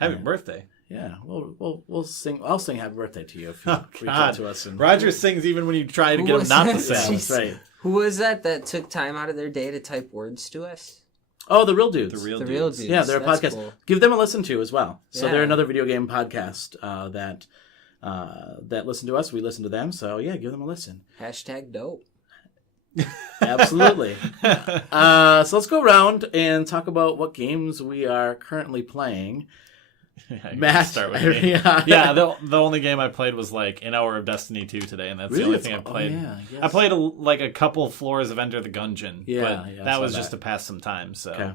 Happy birthday. yeah, we'll sing. I'll sing happy birthday to you if you Oh, reach out God. to us. And Roger sings even when you try to Who get him was not to that? sing. yeah, that's right. Who was that took time out of their day to type words to us? Oh, the Real Dudes. The real The dudes. real dudes. Yeah, they're a That's podcast. cool. Give them a listen to as well. So Yeah. they're another video game podcast that listen to us. We listen to them. So yeah, give them a listen. Hashtag dope. Absolutely. So let's go around and talk about what games we are currently playing. Yeah, you Matt, can start with me. yeah. The only game I played was like an hour of Destiny 2 today, and that's the only thing I played. yeah, yes. I played a couple floors of Enter the Gungeon, Yeah, but yeah, I that saw was that. just to pass some time, so Okay.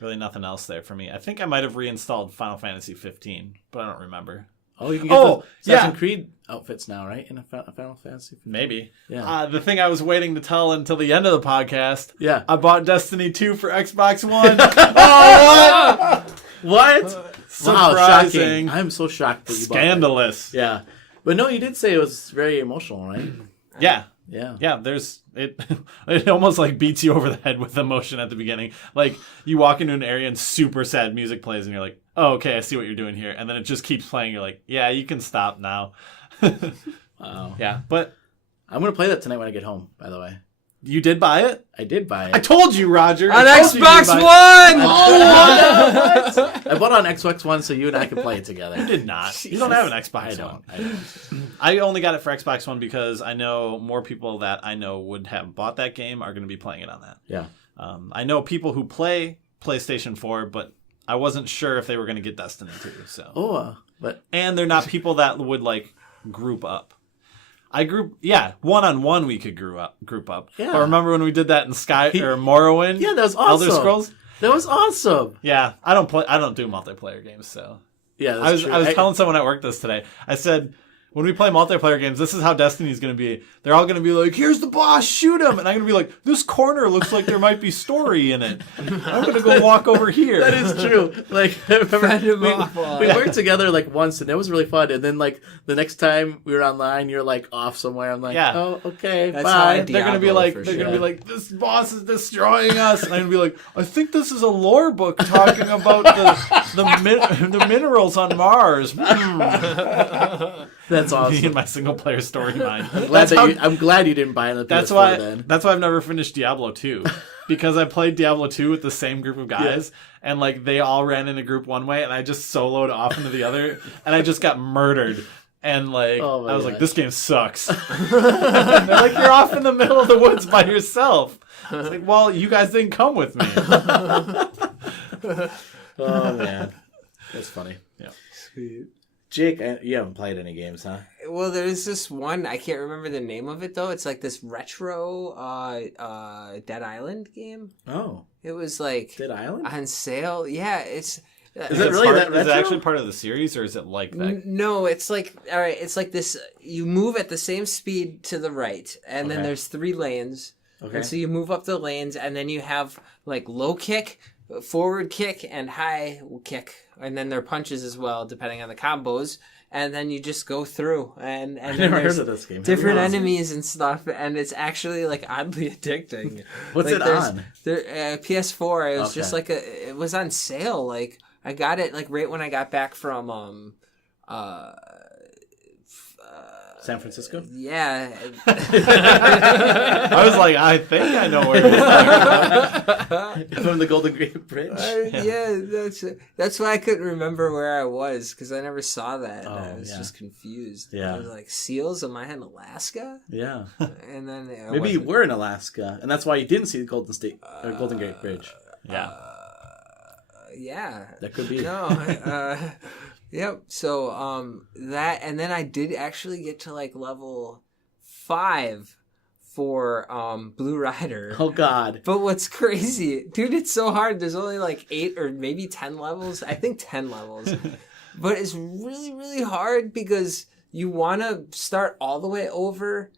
really nothing else there for me. I think I might have reinstalled Final Fantasy 15, but I don't remember. Oh, you can get Oh, the yeah. Assassin's Creed outfits now, right? In a Final Fantasy. Maybe. Yeah. The thing I was waiting to tell until the end of the podcast, Yeah. I bought Destiny 2 for Xbox One. Oh, what? Wow, Surprising. shocking! I'm so shocked that you bought that. Scandalous. Yeah, but no, you did say it was very emotional, right? Yeah. Yeah. Yeah, there's it. It almost like beats you over the head with emotion at the beginning. Like you walk into an area and super sad music plays, and you're like, "Oh, okay, I see what you're doing here." And then it just keeps playing. You're like, "Yeah, you can stop now." Wow. Yeah, but I'm gonna play that tonight when I get home. By the way, you did buy it. I did buy it. I told you, Roger. On I told you Xbox you'd buy it. One! Oh, I bought it on Xbox One so you and I could play it together. You did not. You don't have an Xbox I One. don't. I only got it for Xbox One because I know more people that I know would have bought that game are going to be playing it on that. Yeah. I know people who play PlayStation 4, but I wasn't sure if they were going to get Destiny 2. So, Oh, but and they're not people that would like group up. One-on-one we could group up. Yeah. But remember when we did that in Morrowind? yeah, that was awesome. Elder Scrolls? That was awesome. Yeah, I don't do multiplayer games, so Yeah, that's I was true. telling someone at work this today. I said, when we play multiplayer games, this is how Destiny's going to be. They're all going to be like, here's the boss, shoot him. And I'm going to be like, this corner looks like there might be story in it. I'm going to go walk over here. That is true. Like, I remember we Yeah. worked together like once, and it was really fun. And then like the next time we were online, you're like off somewhere. I'm like, Yeah. oh, okay, That's how I bye. did. They're going to be Diablo, like, for they're going to sure. be like, this boss is destroying us. And I'm going to be like, I think this is a lore book talking about the minerals on Mars. That's Me awesome. and my single player story mind. I'm glad you didn't buy it on the That's PS4 why. then. That's why I've never finished Diablo 2, because I played Diablo 2 with the same group of guys, and like they all ran in a group one way, and I just soloed off into the other, and I just got murdered. And like Oh my I was like, gosh. this game sucks. They're like, you're off in the middle of the woods by yourself. It's like, well, you guys didn't come with me. Oh man, that's funny. Yeah. Sweet. Jake, you haven't played any games, huh? Well, there's this one, I can't remember the name of it though. It's like this retro Dead Island game. Oh, It was like Dead Island. on sale. Yeah, Is it really that Is it retro? actually part of the series, or is it like that? No, it's like, all right, it's like this. You move at the same speed to the right, and then Okay. there's 3 lanes. Okay. And so you move up the lanes, and then you have like low kick, forward kick, and high kick. And then there are punches as well, depending on the combos. And then you just go through, and I then never there's heard of this game. different Have you? enemies and stuff, and it's actually like oddly addicting. What's Like, it there's- on? PS4. It was just Okay. like it was on sale. Like I got it like right when I got back from San Francisco? yeah. I was like, I think I know where you're talking about. From the Golden Gate Bridge? Yeah, that's why I couldn't remember where I was because I never saw that. And I Oh, was yeah. just confused. Yeah. I was like, seals? Am I in Alaska? Yeah. And then I Maybe you wasn't. were in Alaska, and that's why you didn't see the Golden Gate Bridge. Yeah. Yeah. That could be. No. Yep. So that, and then I did actually get to like level 5 for Blue Rider. Oh, God. But what's crazy, dude, it's so hard. There's only like 8 or maybe 10 levels. I think 10 levels. But it's really, really hard because you want to start all the way over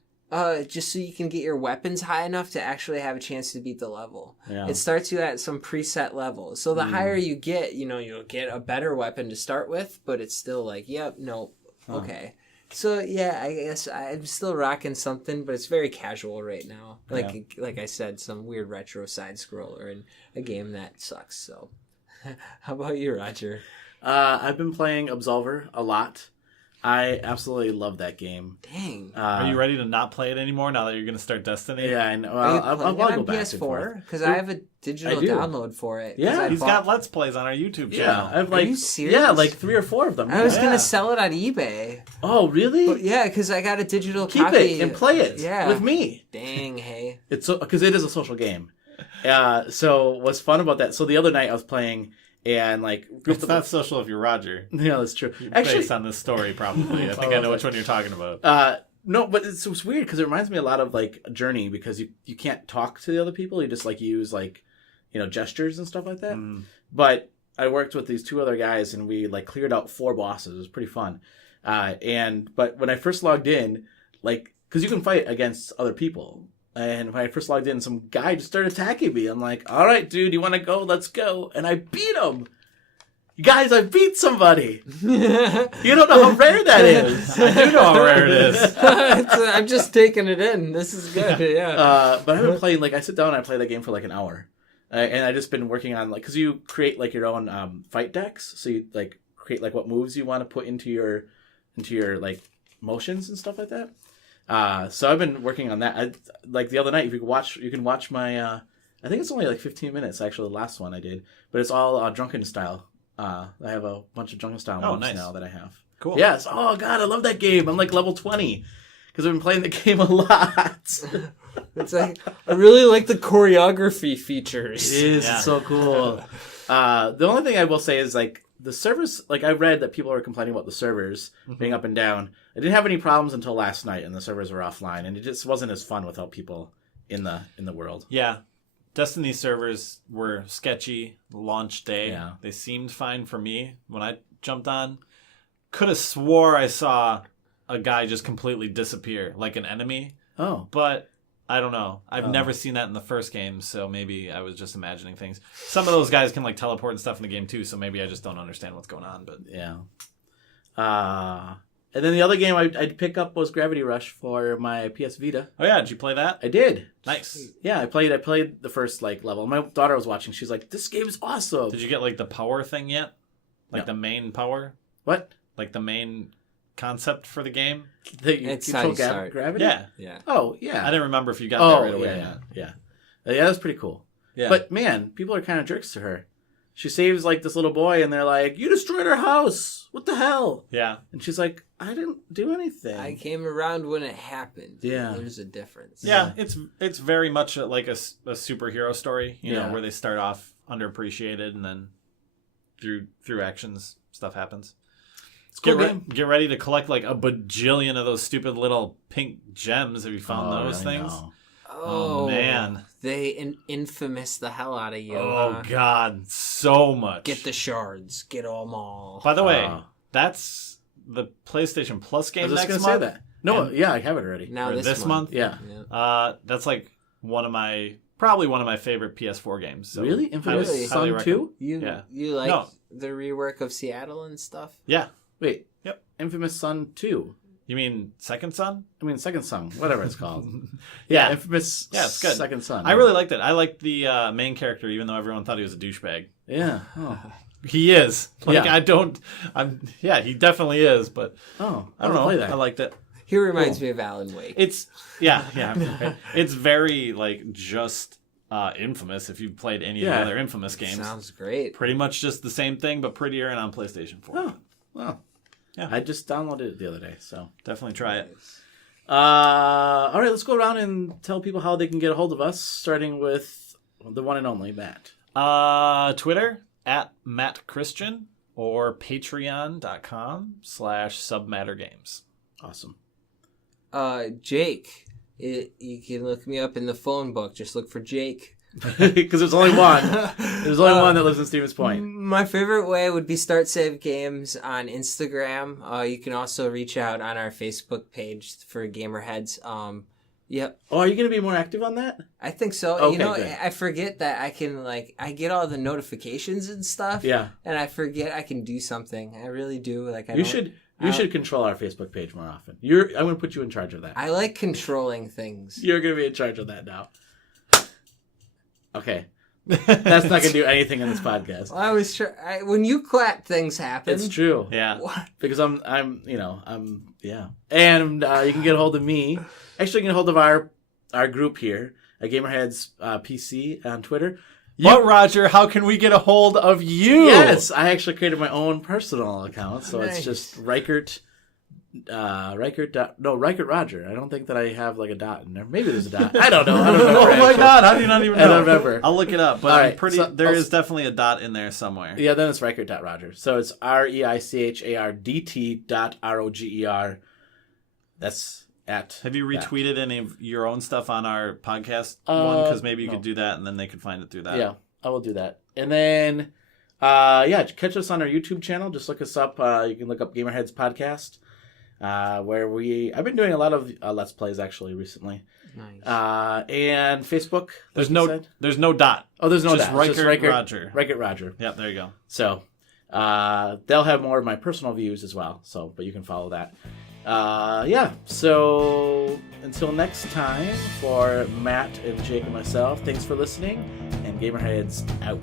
just so you can get your weapons high enough to actually have a chance to beat the level. Yeah. It starts you at some preset level. So the higher you get, you'll get a better weapon to start with, but it's still like, yep, nope, okay. So yeah, I guess I'm still rocking something, but it's very casual right now. Like I said, some weird retro side scroller in a game that sucks. So, how about you, Roger? I've been playing Absolver a lot. I absolutely love that game. Dang. Are you ready to not play it anymore now that you're going to start Destiny? Yeah, I know. Are you I'll playing go it on back and forth. PS4? Because I have a digital I do. download for it. 'Cause Yeah. I He's bought- got Let's Plays on our YouTube Yeah, channel. I have like you serious? yeah, like 3 or 4 of them. I was Yeah. gonna sell it on eBay. Oh, really? But yeah, because I got a digital Keep copy. it and play it Yeah. with me. Dang, hey. It's because it is a social game. So what's fun about that? So the other night I was playing and like It's not social if you're Roger. yeah, that's true. Based Actually, on this story, probably. I think I know which one you're talking about. no, but it's weird because it reminds me a lot of like Journey because you can't talk to the other people. You just like use like gestures and stuff like that. Mm. But I worked with these 2 other guys and we like cleared out 4 bosses. It was pretty fun. But when I first logged in, like because you can fight against other people. And when I first logged in, some guy just started attacking me. I'm like, all right, dude, you want to go? Let's go. And I beat him. You guys, I beat somebody. You don't know how rare that is. I do know how rare it is. I'm just taking it in. This is good. Yeah. But I've been playing, like, I sit down and I play that game for like an hour. And I just been working on, like, because you create, like, your own fight decks. So you, like, create, like, what moves you want to put into your like, motions and stuff like that. So I've been working on that. Like the other night, if you can watch my. I think it's only like 15 minutes. Actually, the last one I did, but it's all drunken style. I have a bunch of drunken style moves nice. now that I have. Cool. Yes. Oh God, I love that game. I'm like level 20 because I've been playing the game a lot. It's like I really like the choreography features. It is. Yeah. It's so cool. The only thing I will say is like the servers. Like I read that people are complaining about the servers being up and down. I didn't have any problems until last night, and the servers were offline, and it just wasn't as fun without people in the world. Yeah. Destiny servers were sketchy launch day. Yeah. They seemed fine for me when I jumped on. Could have swore I saw a guy just completely disappear, like an enemy, Oh, but I don't know. I've never seen that in the first game, so maybe I was just imagining things. Some of those guys can like teleport and stuff in the game too, so maybe I just don't understand what's going on. But yeah. And then the other game I'd pick up was Gravity Rush for my PS Vita. oh yeah, did you play that? I did. Nice. Yeah, I played the first like level. My daughter was watching. She's like, "This game's awesome." Did you get like the power thing yet? Like No. the main power? What? Like the main concept for the game? That you It's control how you start. gravity? Yeah. Yeah. Oh, yeah. I didn't remember if you got that right away or yeah, not. yeah. Yeah, that's pretty cool. Yeah. But man, people are kind of jerks to her. She saves like this little boy, and they're like, "You destroyed our house. What the hell?" yeah. And she's like, "I didn't do anything." I came around when it happened. Yeah. There's a difference. Yeah, it's very much like a superhero story, you know, Yeah. where they start off underappreciated and then through actions stuff happens. It's a cool game. Get ready to collect like a bajillion of those stupid little pink gems. Have you found those I things? know. Oh man, They infamous the hell out of you. Oh God, so much. Get the shards. Get them all. By the way, that's the PlayStation Plus game I was just next gonna month. say that. No, yeah, I have it already. Now Or this month? Yeah. That's like probably one of my favorite PS4 games. So Really? Infamous Really? Son highly 2? You like No. the rework of Seattle and stuff? Yeah. Wait. Yep. Infamous Son 2. You mean Second Son? I mean, Second Son, whatever it's called. Yeah, Infamous it's good. Second Son. I really liked it. I liked the main character, even though everyone thought he was a douchebag. Yeah. Oh. He is. Like, Yeah. he definitely is, but Oh, I don't know. Play that. I liked it. He reminds me of Alan Wake. It's, yeah. It's very, like, just Infamous, if you've played any of the other Infamous games. Sounds great. Pretty much just the same thing, but prettier and on PlayStation 4. Oh, well. Yeah. I just downloaded it the other day, so. Definitely try it. All right, let's go around and tell people how they can get a hold of us, starting with the one and only Matt. Twitter, @MattChristian, or patreon.com/submattergames. Awesome. Jake. You can look me up in the phone book. Just look for Jake. Because there's only one. There's only one that lives in Stevens Point. My favorite way would be Start Save Games on Instagram. You can also reach out on our Facebook page for GamerHeads. Yep. Oh, are you going to be more active on that? I think so. Okay, you know, good. I forget that I can, I get all the notifications and stuff. Yeah. And I forget I can do something. I really do. You should control our Facebook page more often. I'm going to put you in charge of that. I like controlling things. You're going to be in charge of that now. Okay. That's not going to do anything in this podcast. Well, I was sure when you clap, things happen. It's true. Yeah. What? Because I'm yeah. And you can get a hold of me. Actually, you can get a hold of our group here at GamerHeads PC on Twitter. But Roger, how can we get a hold of you? Yes, I actually created my own personal account, so Nice. it's just Reichert Roger. I don't think that I have like a dot in there. Maybe there's a dot. I don't know. Oh my God, how do you not even know? I don't remember. I'll look it up, but All I'm right, there is definitely a dot in there somewhere. Yeah, then it's Reichert.Roger. So it's REICHARDT.ROGER. That's at. Have you that. retweeted any of your own stuff on our podcast one? Because maybe you no. could do that, and then they could find it through that. Yeah, I will do that. And then, catch us on our YouTube channel. Just look us up. You can look up GamerHeads Podcast, where I've been doing a lot of Let's Plays actually recently. Nice. And Facebook. There's like you no said. there's no dot. Oh, there's no just dot. It's Reichert Roger. Reichert Roger. Yep, there you go. So they'll have more of my personal views as well. So, but you can follow that. So until next time, for Matt and Jake and myself, thanks for listening, and GamerHeads out.